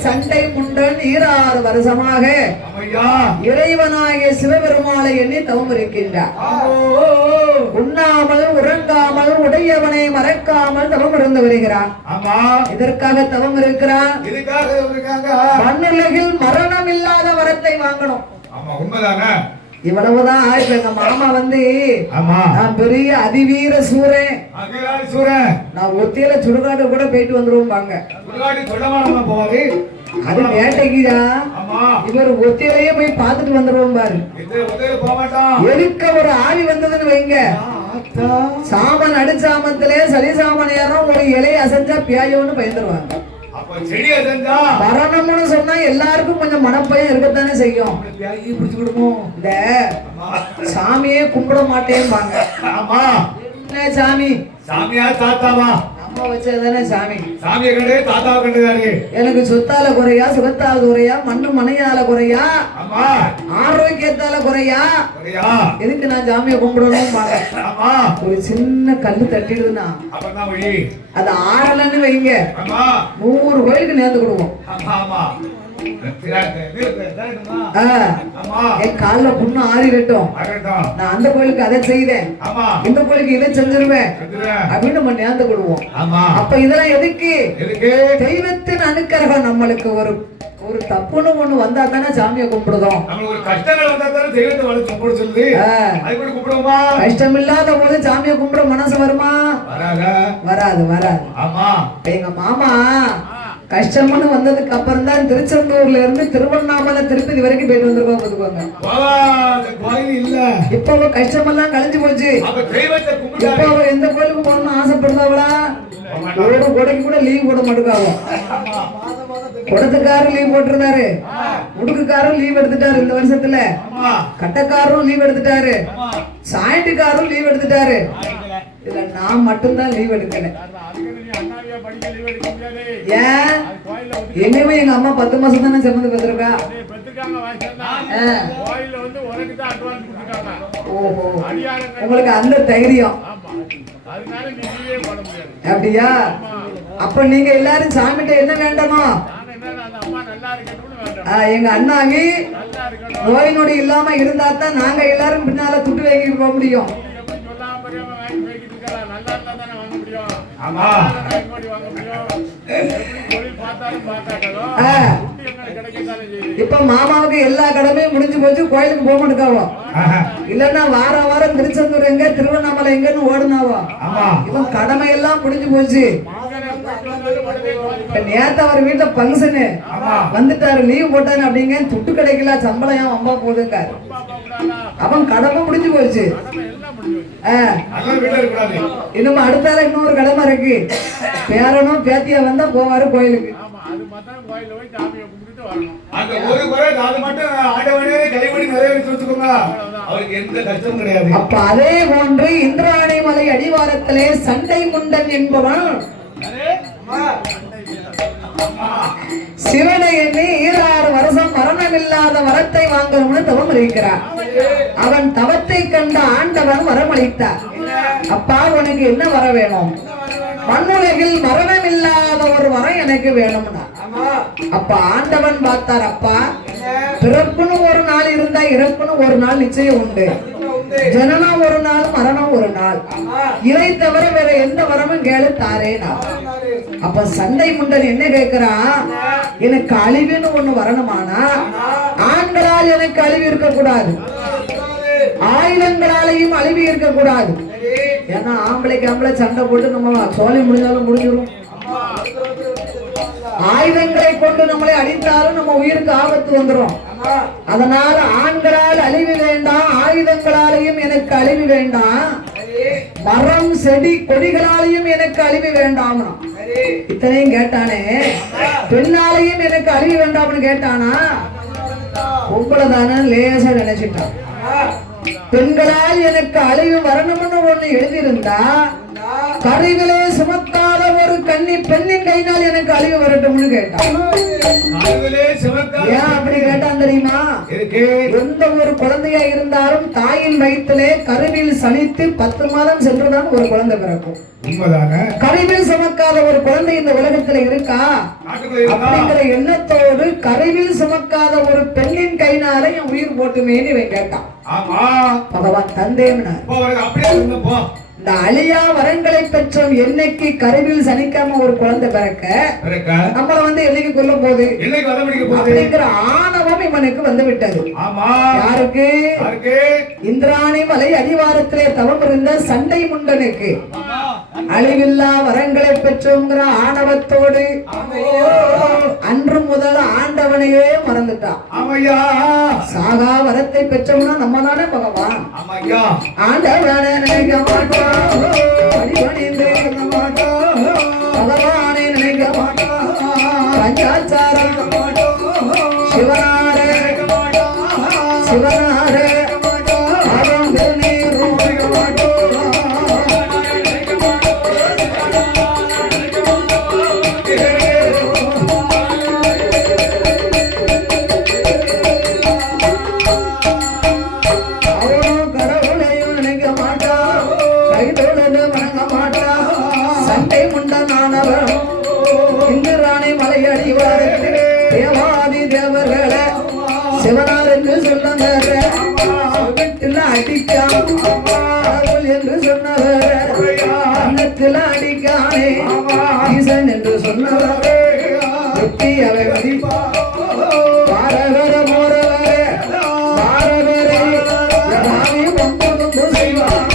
சண்டை முண்டன் 26 வருஷமாக இறைவனாகிய சிவபெருமாளை எண்ணி தவம் இருக்கின்றார். உண்ணாமல் உறங்காமல் உடையவனை மறக்காமல் தவம் இருந்து வருகிறான். இதற்காக தவம் இருக்கிறான். மண்ணுலகில் மரணம் இல்லாத வரத்தை வாங்கணும். இவ்வளவுதான். எங்க மாமா வந்து நான் பெரிய அதிவீர சூரன், நான் ஒத்தியில சுடுகாடு கூட போயிட்டு வந்துருவாங்க. அது வேட்டைக்குதா, இவர் ஒத்தியிலேயே போய் பார்த்துட்டு வந்துருவோம் பாரு. எதுக்க ஒரு ஆவி வந்ததுன்னு வைங்க, சாமன் அடிச்சாமத்திலே சளி சாமன் ஏறும், ஒரு இலையை அசைஞ்சா பியாயோன்னு பயந்துருவாங்க. மரணம்னு சொன்னா எல்லாருக்கும் கொஞ்சம் மனப்பயம் இருக்கத்தானே செய்யும். இந்த சாமியே கும்பிட மாட்டேன்பாங்க. சாமி சாமியா தாத்தாவா நம்ம வச்சதானே சாமி. சாமியை கண்டு தாத்தாவை கண்டுதாரு. எனக்கு சொத்தால குறையா, சுகத்தால குறையா, மண்ணு மனையால குறையா, ஆரோக்கியத்தால குறையா, எதுக்கு நான் சாமியை கும்பிடணும்? ஒரு சின்ன கல்லு தட்டிடுதுன்னா அது ஆறலன்னு வைங்க, 100 கோயிலுக்கு நேர்ந்து கொடுவோம். என் கால்ல புண்ணு ஆறிடட்டும், நான் அந்த கோயிலுக்கு அதை செய்தேன், இந்த கோயிலுக்கு இதை செஞ்சிருவேன் அப்படின்னு நம்ம நேர்ந்து கொள்வோம். அப்ப இதெல்லாம் எதுக்கு? தெய்வத்தின் அனுக்கிரகம். நம்மளுக்கு ஒரு தப்புன்னு ஒண்ணு வந்தா தானே சாமியை கும்பிடுதோம். கஷ்டம் இல்லாத போது சாமியை கும்பிட மனசு வருமா? வராது வராது. எங்க மாமா கஷ்டம்னு வந்ததுக்கு அப்புறம் தான் திருச்செந்தூர்ல இருந்து திருவண்ணாமலை திருப்பதி வரைக்கும் போயிட்டு வந்திருக்கோம். இப்ப கஷ்டமெல்லாம் கழிஞ்சு போச்சு. இப்ப அவர் எந்த கோயிலுக்கு போகணும்னு ஆசைப்படுறவளா? ஒரு கொடைக்கு கூட லீவ் போட மாட்டேங்காவோ. குடத்துக்காரரும் லீவ் போட்டிருந்தாரு, முடுக்குக்காரரும் லீவ் எடுத்துட்டாரு, இந்த வருஷத்துல கட்டக்காரரும் லீவ் எடுத்துட்டாரு, சாயண்டுக்காரரும் லீவ் எடுத்துட்டாரு. இதுல நான் மட்டும்தான் லீவ் எடுக்கல. ஏன்? என்னையுமே எங்க அம்மா 10 மாசம் தானே சம்மந்து பெற்றிருக்கா. ஓஹோ, உங்களுக்கு அந்த தைரியம் அப்படியா? அப்ப நீங்க எல்லாரும் சாமிகிட்ட என்ன வேண்டணும்? எங்க அண்ணாவி நோய் நொடி இல்லாம இருந்தா தான் நாங்க எல்லாரும் பின்னால துட்டு வாங்கிட்டு போக முடியும். இப்ப மாமாவுக்கு எல்லா கடமையும் முடிஞ்சு போச்சு, கோயிலுக்கு போக மாட்டேக்காவோ. இல்லன்னா வாரம் வாரம் திருச்செந்தூர் எங்க, திருவண்ணாமலை எங்கன்னு ஓடுனாவோ. இவன் கடமை எல்லாம் முடிஞ்சு போச்சு. நேத்து அவர் வீட்டுல பங்கனு வந்துட்டாரு, லீவ் போட்டாரு அப்படிங்க, துட்டு கிடைக்கல, சம்பளம் அம்மா போதுங்க. அவன் கடமை முடிஞ்சு போச்சு. இன்னும் அடுத்தால இன்னொரு கடமை இருக்கு. பேரனும் பேத்தியா வந்தா போவாரு கோயிலுக்கு. அப்ப அதே போன்று இந்திராணி மலை அடிவாரத்திலே சண்டை முண்டன் என்பவன் சிவனை எண்ணி 26 வருஷம் மரணமில்லாத வரத்தை வாங்கணும்னு தவம் இருக்கிறார். அவன் தவத்தை கண்ட ஆண்டவன் வரமளித்தார். அப்பா, உனக்கு என்ன வர வேணும்? மண்ணுலகில் மரணம் இல்லாத ஒரு வரம் எனக்கு வேணும்னா. அப்ப ஆண்டவன் பார்த்தார், அப்பா பிறப்புன்னு ஒரு நாள் இருந்தா இறப்புன்னு ஒரு நாள் நிச்சயம் உண்டு. ஜனனம் ஒரு நாள், மரணம் ஒரு நாள். இதை தவிர வேற எந்த வரமும் கேளு தாரேனா. அப்ப சண்டை முண்டன் என்ன கேட்கிறான், எனக்கு அழிவுன்னு ஒண்ணு வரணுமானா ஆண்களால் எனக்கு அழிவு இருக்கக்கூடாது, ஆயுதங்களாலையும் அழிவு இருக்கக்கூடாது. ஏன்னா ஆம்பளைக்கு ஆம்பளை சண்டை போட்டு நம்ம சோலை முடிஞ்சாலும் முடிஞ்சிடும், ஆயுதங்களை கொண்டு நம்மளை அடித்தாலும் நம்ம உயிருக்கு ஆபத்து வந்துடும். அதனால ஆண்களால் அழிவு வேண்டாம், ஆயுதங்களாலையும் எனக்கு அழிவு வேண்டாம், மரம் செடி கொடிகளாலையும் எனக்கு அழிவு வேண்டாம். இத்தனையும் கேட்டானே, பெண்ணாலையும் எனக்கு அழிவு வேண்டாம்னு கேட்டானா, பொம்பளை தானே லேசா நினைச்சிட்டான். பெண்களால் எனக்கு அழிவு வரணும்னு ஒண்ணு எழுதியிருந்தா, கருவிலே சுமக்காத ஒரு கன்னி பெண்ணின் கையினால் எனக்கு அழிவு வரட்டும்னு கேட்டான். ஏன் அப்படி கேட்டான் தெரியுமா? எந்த ஒரு குழந்தையா இருந்தாலும் தாயின் வயிற்றிலே கருவில் சலித்து 10 மாதம் சென்றுதான் ஒரு குழந்தை பிறக்கும். கருவில் சுமக்காத ஒரு குழந்தை இந்த உலகத்துல இருக்கா அப்படிங்கிற எண்ணத்தோடு கருவில் சுமக்காத ஒரு பெண்ணின் கையினால என் உயிர் போட்டுமேன்னு இவன் கேட்டான். பகவான் தந்தேன்னா இந்த அழியா வரங்களை பெற்றோம் என்னைக்கு கருவில் சனிக்காம ஒரு குழந்தை பிறக்க நம்மள என்னைக்கு கொல்ல போகுது அப்படிங்கிற ஆணவம் இவனுக்கு வந்து விட்டது. யாருக்கு? இந்திராணி மலை அடிவாரத்திலே தவம் இருந்த சண்டை முண்டனுக்கு அழிவில்லா வரங்களை பெற்றோங்கிற ஆணவத்தோடு அன்று முதல் ஆண்டவனையே மறந்துட்டான். சாகா வரத்தை பெற்றவனா நம்ம தானே பகவான். ஆண்டவனை நினைக்க மாட்டோம், பகவானை நினைக்க மாட்டோம், பஞ்சாச்சாரம் சிவனாரே சிவனாரே சிவனார் என்று சொன்னவர் வீட்டில் அடிக்கான் என்று சொன்னவர் அன்னத்தில் அடிக்கானே ஈசன் என்று சொன்னவர் வெட்டி அவை பாரவர போறவரே பாரவரே ராவி ஒன்பது செய்வார்.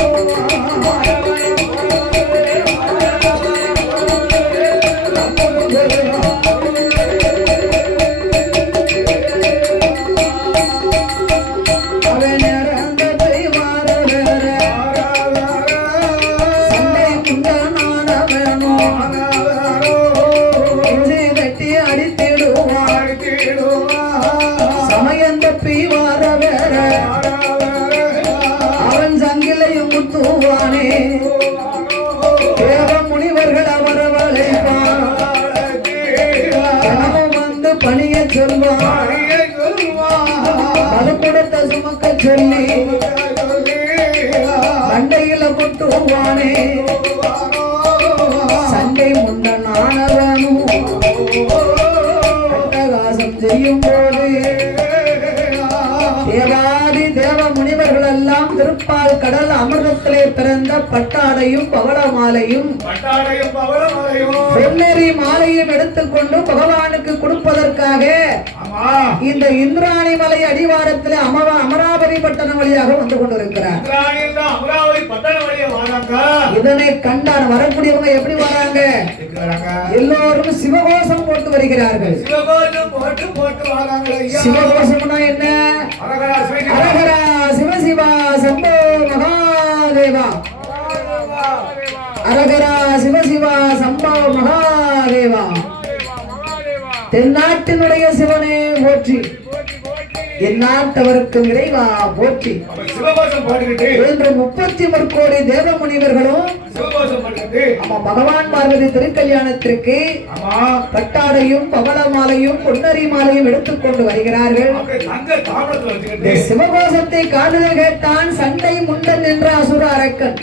முனிவர்கள் அவரவளை வந்து பணிய சொல்வார், அது கொடுத்த சுமக்க சொல்லி சண்டையில கொட்டுவானே. சண்டை முண்டன் ஆனவனும் அட்டகாசம் செய்யும் போது தேவாதி தேவ முனிவர்கள் எல்லாம் திருப்பால் கடல் அமிர்தத்திலே பிறந்த பட்டாடையும் பவளமாலையும் பொன்னேரி மாலையும் எடுத்துக்கொண்டு பகவானுக்கு கொடுப்பதற்காக இந்த இந்திராணி மலை அடிவாரத்திலே அமராவதி பட்டணம் வழியாக வந்து கொண்டிருக்கிறார். இதனை கண்டான் வரக்கூடியவங்க எப்படி வராங்க? எல்லோரும் சிவகோஷம் போட்டு வருகிறார்கள். சிவகோஷம்னா என்ன? அரகரா சிவசிவா சம்போ மகாதேவா, அரகரா சிவசிவா சம்போ மகாதேவா. தென்னாட்டினுடைய சிவனே போற்றி, எந்நாட்டவருக்கு இறைவா போற்றி என்று 30 கோடி தேவ முனிவர்களும் பகவான் பார்வதி திருக்கல்யாணத்திற்கு பட்டாடையும் பவளமாலையும் பொன்னரி மாலையும் எடுத்துக்கொண்டு வருகிறார்கள். சிவகோஷத்தை காதலில் கேட்டான் சண்டை முண்டன் என்ற அசுர அரக்கன்.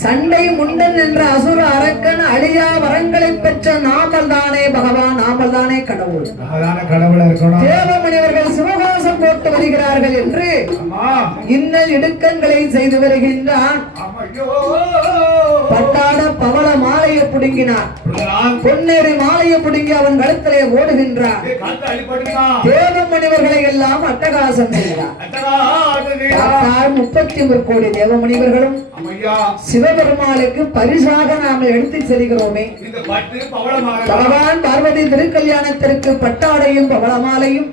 சண்டை முண்டன் என்ற அசுர அரக்கன் அழியா வரங்களை பெற்ற நாமல் தானே பகவான், நாமல் தானே கடவுள். தேவ முனிவர்கள் சிவகோஷம் போட்டு வருகிறார்கள் என்று இன்னல் இடுக்கங்களை செய்து வருகின்றான். பட்டா பட்டாட பவள மாலையை புடுங்கினான். பொன்னேறி மாலையை புடுங்கி அவன் கழுத்திலே ஓடுகின்றான். தேவமணிவர்களை எல்லாம் அட்டகாசம் செய்கிறார். 33 கோடி தேவமணிவர்களும் சிவபெருமானுக்கு பரிசாக நாம் எடுத்து செல்கிறோமே. பகவான் பார்வதி திருக்கல்யாணத்திற்கு பட்டாடையும் பவள மாலையும்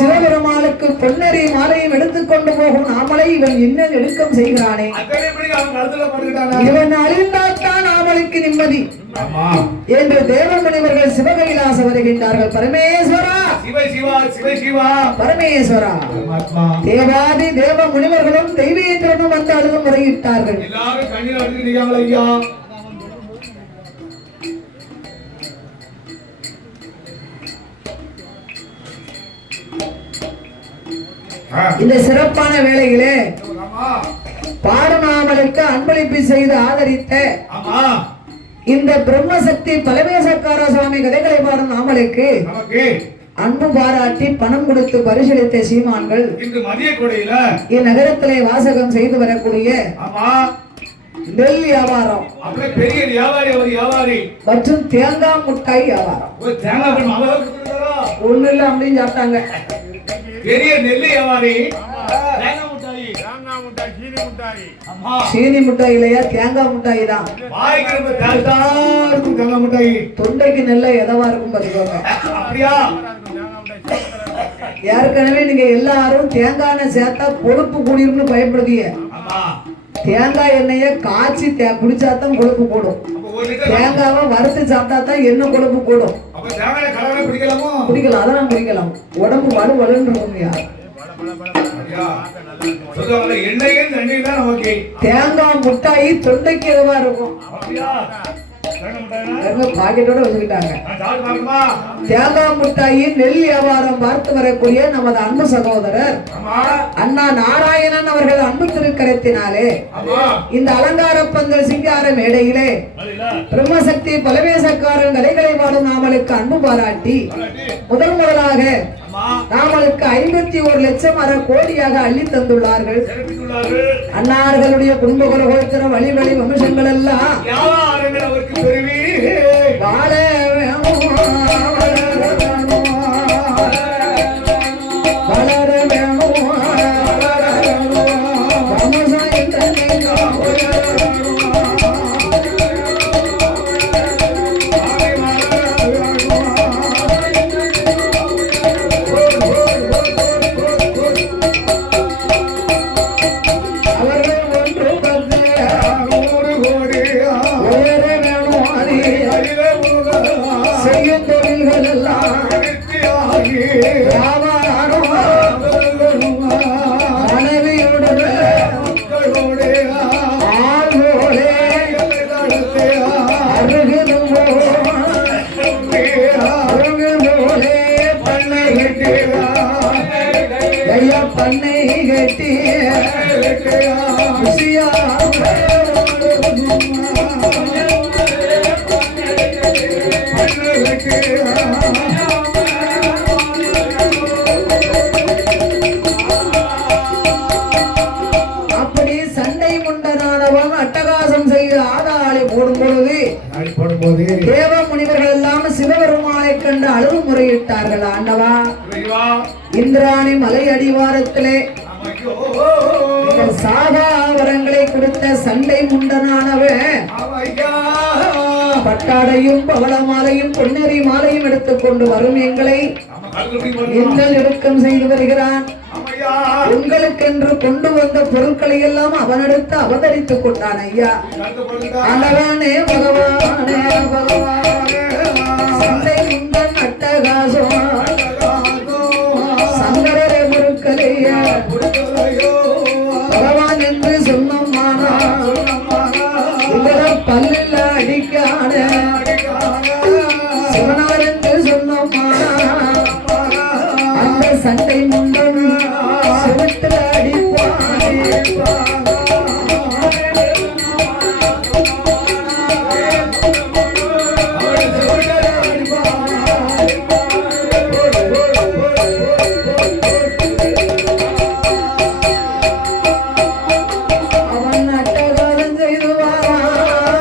சிவபெருமானுக்கு பொன்னேறி மாலையும் எடுத்துக்கொண்டு போகும் நாமளை இவன் இன்னும் எடுக்கம் செய்கிறானே. இவன் அழிந்தால்தான் நாமளுக்கு நிம்மதி என்று தேவமணிவர்கள் சிவகைலாச வருகின்றார்கள். பரமேஸ்வரா பரமேஸ்வரா தேவாதி தேவ முனிவர்களும் தெய்வீந்திரனும் வந்து அழுது முறையிட்டார்கள். இந்த சிறப்பான வேளையிலே பாடுநாமலுக்கு அன்பளிப்பு செய்து ஆதரித்த இந்த பிரம்மசக்தி பரமேசக்கார சுவாமி கதைகளை பாடும் நாமலுக்கு அன்பு பாராட்டி பணம் கொடுத்து பரிசீலித்த சீமான்கள் இந்நகரத்திலே வாசகம் செய்து வரக்கூடிய நெல் வியாபாரம் பெரிய வியாபாரி மற்றும் தேங்காய் முட்டாய் வியாபாரம் ஒண்ணு இல்ல அப்படின்னு சாப்பிட்டாங்க. பெரிய நெல் வியாபாரி சீனி முட்டாய் இல்லையா, தேங்காய் முட்டாய் தான். தேங்காய் முட்டாய் தொண்டைக்கு நெல்ல எதவா இருக்கும் பாத்துக்கோங்க. ஏற்கனவே நீங்க எல்லாரும் தேங்காய் சேர்த்தா கொழுப்பு கூடிரும்னு பயப்படுதீங்க. தேங்காய் எண்ணெய காய்ச்சி குடிச்சாதான் கொழுப்பு கூடும். தேங்காவை வறுத்து சாப்பிட்டா தான் என்ன கொழுப்பு கூடும். குடிக்கலாம், அதெல்லாம் குடிக்கலாம். உடம்பு வலு வலுன்னு இருக்கும். தேங்காய் முட்டாய் தொண்டைக்கு எதுவா இருக்கும். பாக்கெட்டோட வச்சுக்கிட்டாங்க. தேங்காய் முட்டாய் நெல் வியாபாரம் பார்த்து வரக்கூடிய நமது அன்பு சகோதரர் அண்ணா நாராயணன் அவர்கள் அன்பு திருக்கரத்தினாலே இந்த அலங்கார பந்தல் சிங்கார மேடையிலே பிரம்மசக்தி பலவேசக்காரன் கலைகளை பாடும் நாமலுக்கு அன்பு பாராட்டி முதலாக நாமளுக்கு 51 லட்சம் அரை கோடியாக அள்ளி தந்துள்ளார்கள். அன்னார்களுடைய குடும்ப குலகோத்திர வழி வழி வம்சங்கள் எல்லாம் வாழ வேணும், வளர வேணும், வம்சம் பண்ணை கட்டி அப்படி சண்டை முண்டனானவன் அட்டகாசம் செய்து ஆதாளி போடும் பொழுது தேவ முனிவர்கள் எல்லாம் சிவபெருமானை கண்டு அழுது முறையிட்டார்கள். ஆண்டவா, இந்திராணி மலை அடிவாரத்திலே சாகாவரங்களை கொடுத்த சண்டை முண்டனானவன் பட்டாடையும் பவள மாலையும் பொன்னேறி மாலையும் எடுத்துக்கொண்டு வரும் எங்களை இன்னல் இடுக்கம் செய்து வருகிறான். உங்களுக்கென்று கொண்டு வந்த பொருட்களை எல்லாம் அவனெடுத்து அவதரித்துக் கொண்டான். ஐயா, ஆண்டவனே பகவானே பகவானே, சண்டை முண்டன் அட்டகாசம் சங்கரரே பொருட்களையா பகவான் என்று சொன்னம்மானா உங்களை பல்லில் அடிக்கான சிவனார் என்று சொன்னம்மானா அந்த சண்டை முண்டன் சிவத்தில் அடிப்பானே. அவன் அட்டகாரம் செய்து வாரான்.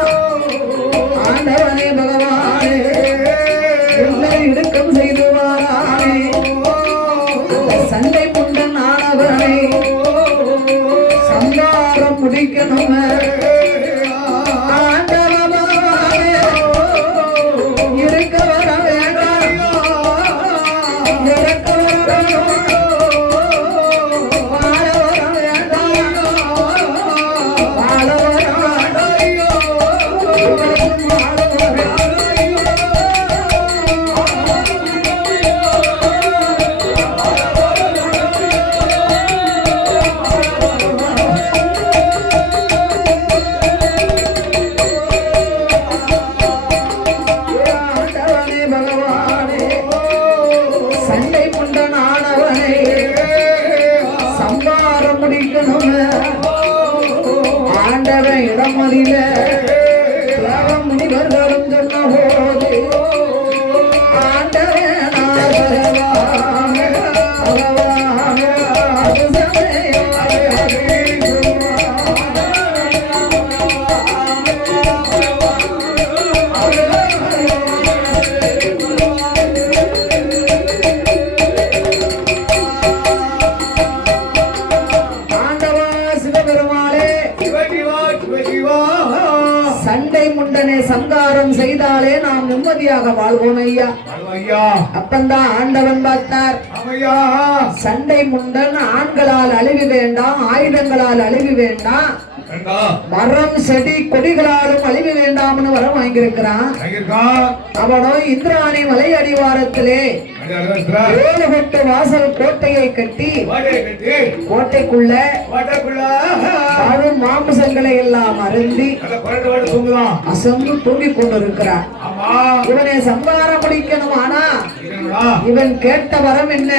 முடிக்கணும் இருக்க வர வேண்டாம் இறக்க வர வாழ வர வேண்டாம் வாழ வர ஆண்டவன் இடமறில முனிவர்களும் சொன்ன போது ஆண்டவன் சண்டை முண்டனை சங்காரம் செய்தாலே நாம் நிம்மதியாக வாழ்வோம் ஐயா. அப்பந்தான் ஆண்டவன் பார்த்தார். சண்டை முண்டன் ஆண்களால் அழிவு வேண்டாம், ஆயுதங்களால் அழிவு வேண்டாம், மரம் செடி கொடிகளாலும் அழிவு வேண்டாம்னு வரம் வாங்கியிருக்கிறான். அவனோ இந்திராணி மலை அடிவாரத்திலே 7 கட்டு வாசல் கோட்டையை கட்டி கோட்டைக்குள்ள மாமிசங்களை எல்லாம் அருந்தி அசந்து தூங்கிக் கொண்டிருக்கிறான். இவனை சம்பாரம் முடிக்கணும். ஆனா இவன் கேட்ட வரம் என்ன?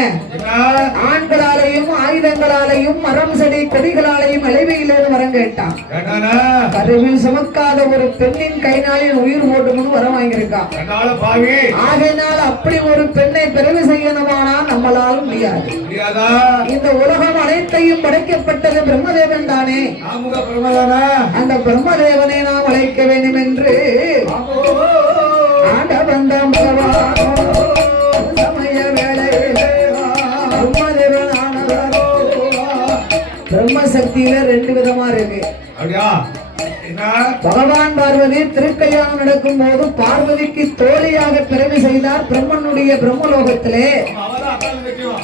ஆண்களாலையும் ஆயுதங்களாலையும் மரம் செடி கொடிகளாலையும் அழிவையிலிருந்து வரம் கேட்டான். கருவில் சுமக்காத ஒரு பெண்ணின் கைனாலில் உயிர் ஓட்டும்னு வரம் வாங்கியிருக்கான். ஆகையினால் அப்படி ஒரு பெண்ணை பிறவி செய்யணுமானா நம்மளால முடியாது. இந்த உலகம் அனைத்தையும் படைக்கப்பட்டது பிரம்மதேவன் தானே. அந்த பிரம்மதேவனை நாம் அழைக்க வேண்டும் என்று ஆண்டவன் சமய வேளையிலே பிரம்மதேவன் ஆனவர். பிரம்மசக்தியில 2 விதமா இருக்கு. பகவான் பார்வதி திருக்கல்யாணம் நடக்கும் போது பார்வதிக்கு தோழியாக பிறவி செய்தார். பிரம்மனுடைய பிரம்மலோகத்திலே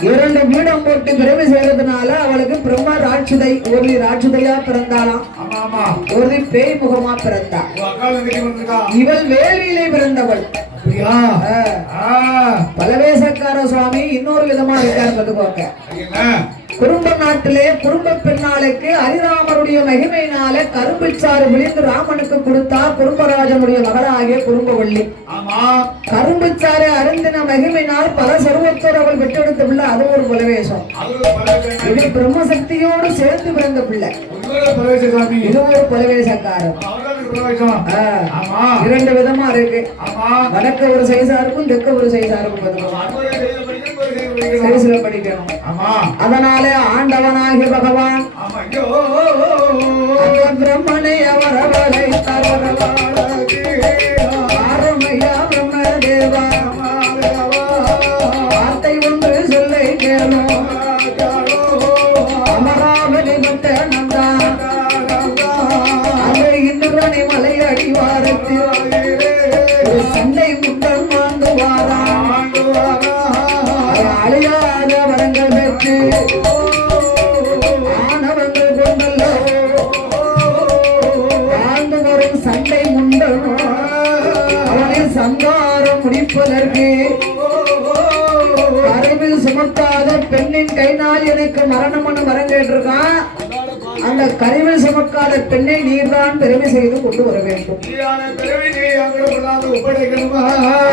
2 பீடம் போட்டு பிறவி செய்யறதுனால அவளுக்கு பிரம்ம ராட்சுதை ஒரு ராட்சுதையா பிறந்தாளாம், ஒரு பேய் முகமா பிறந்தா. இவள் வேள்வியிலே பிறந்தவள். பலவேசக்கார சுவாமி இன்னொரு விதமா இருக்காரு பார்த்துக்கோங்க. குறும்ப நாட்டிலே குறும்ப பெண்ணாளுக்கு ஹரிராமருடைய மகிமையினால கரும்புச்சாறு விழிந்து ராமனுக்கு கொடுத்தா குறும்பராஜனுடைய மகளாகிய குறும்பவள்ளி. கரும்புச்சாறு அருந்தின மகிமையினால் பல சர்வத்தோடு அவள் பெற்றெடுத்த பிள்ளை. அது ஒரு பலவேசம். இது பிரம்மசக்தியோடு சேர்த்து பிறந்த பிள்ளை. இது ஒரு பலவேசக்காரன். 2 விதமா இருக்கு. வடக்க ஒரு சைஸா இருக்கும், தெற்க ஒரு சைஸா இருக்கும். படிக்கணும். அதனால ஆண்டவனாகிய பகவான் பிரம்மனை அவரவரை ஆரமையா பிரம்மதேவா வார்த்தை ஒன்று சொல்லை கேளும் அமராவதி மட்ட நந்தா அதை இந்திரனை மலை அடிவாரத்தில் சண்டை முட்டம் வாழ்ந்து வாரா அழியாத வரங்கள் பெற்று ஆனவங்கள் கொண்டல்லோ வாழ்ந்து வரும் சண்டை முண்டனோ அவனை சங்காரம் முடிப்பதற்கு கருவில் சுமக்காத பெண்ணின் கைனால் எனக்கு மரணம்னு வரம் கேட்டிருக்கான். அந்த கருவில் சுமக்காத பெண்ணை நீர்தான் பெருமை செய்து கொண்டு வர வேண்டும்.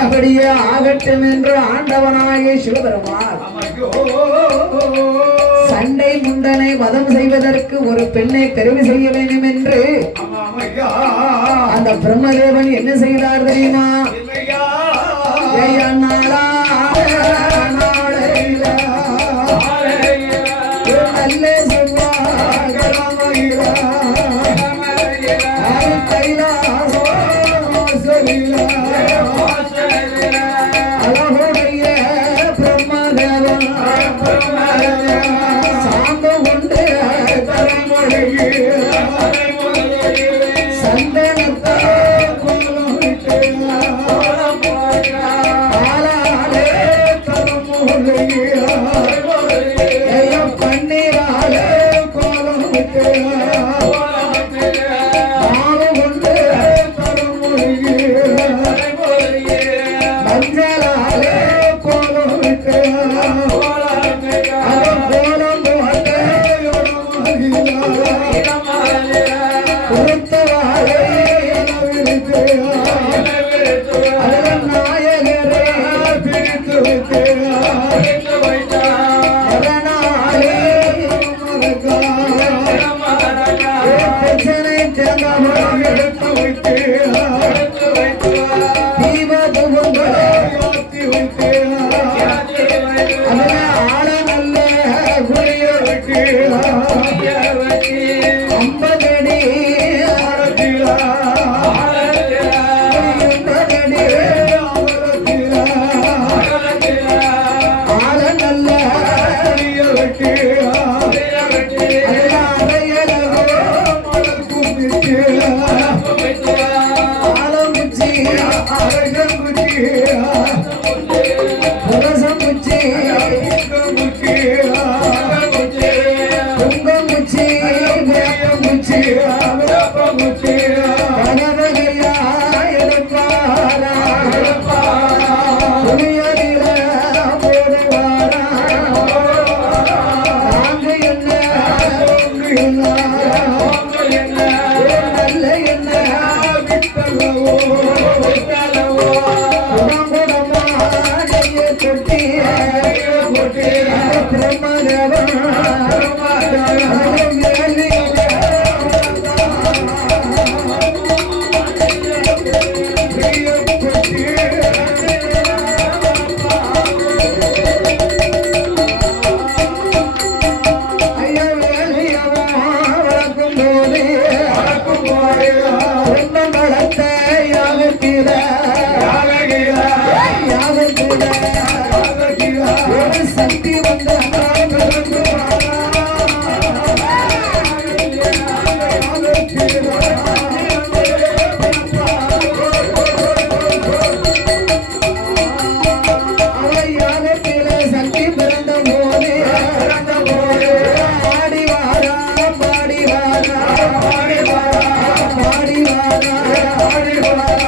அப்படியே ஆகட்டும் என்று ஆண்டவனாகிய சிவபெருமான் சண்டை முண்டனை வதம் செய்வதற்கு ஒரு பெண்ணை பெருமை செய்ய வேண்டும் என்று அந்த பிரம்மதேவன் என்ன செய்தார் தெரியுமா? சாந்து கொண்டு தலைமொழி கொட்டி சக்தி வந்த சக்தி பிறந்த போது பாடி வாரா பாடி வாரா பாடி வாரா பாடி வாரா பாடி வாரா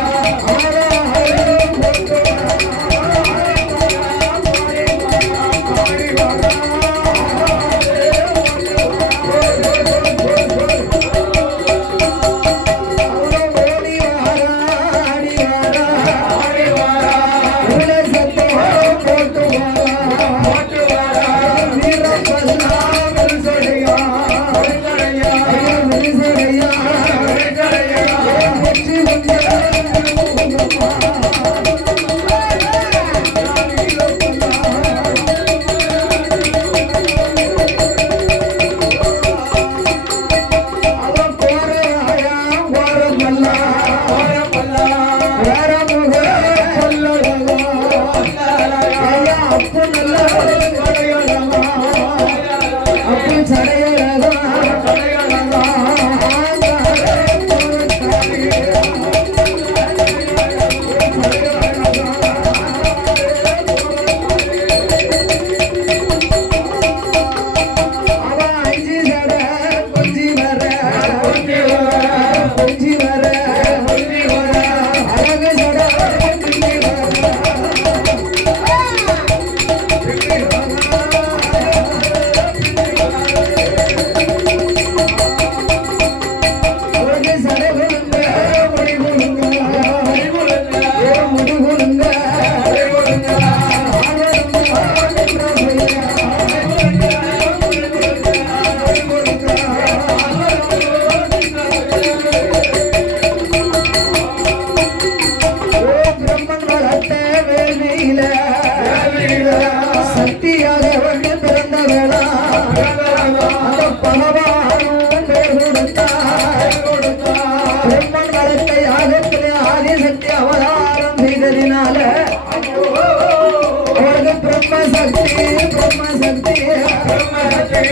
சக்தியாக வந்து பிறந்த வேளா அந்த பகவானும் பேர் கொடுத்தார் பிரம்மன் வளர்த்தை ஆகத்திலே ஆதிசக்தி அவதாரம் செய்ததினால அவருக்கு பிரம்மசக்தி பிரம்மசக்தி பிரம்மசக்தி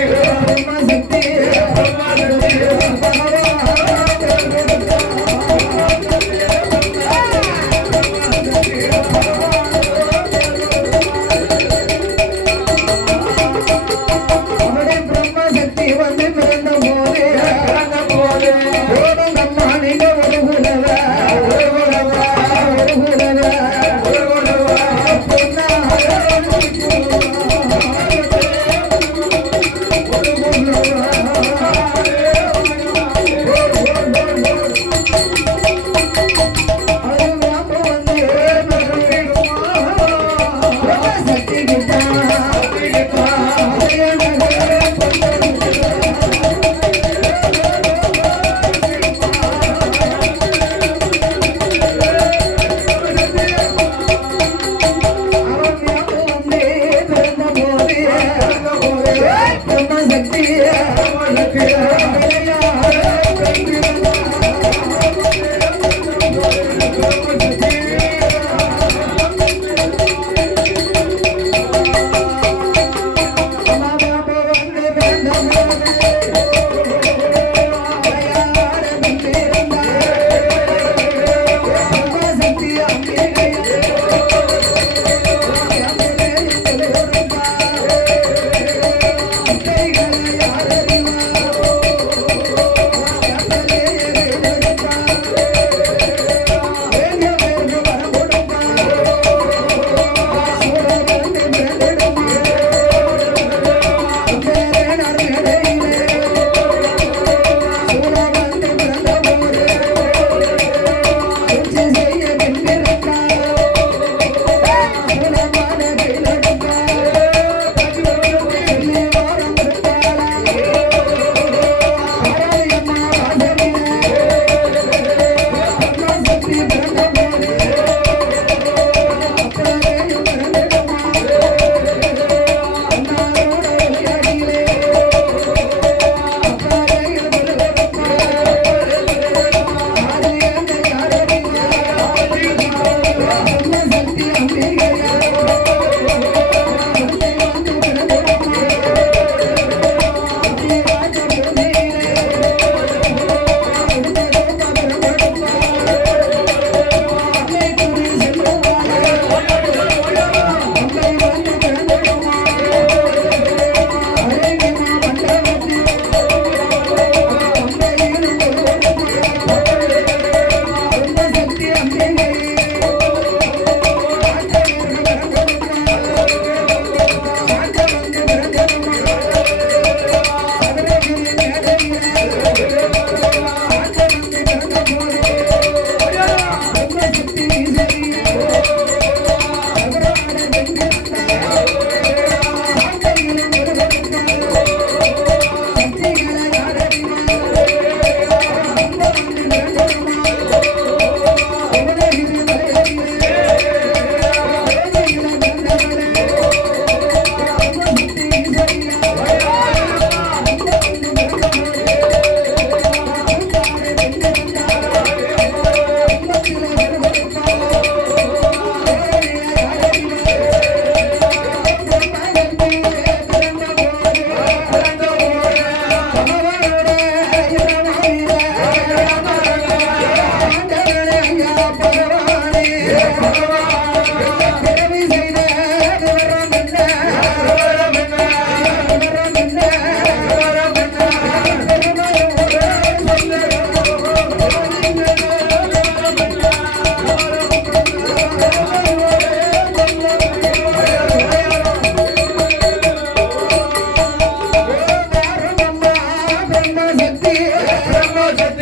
சக்தி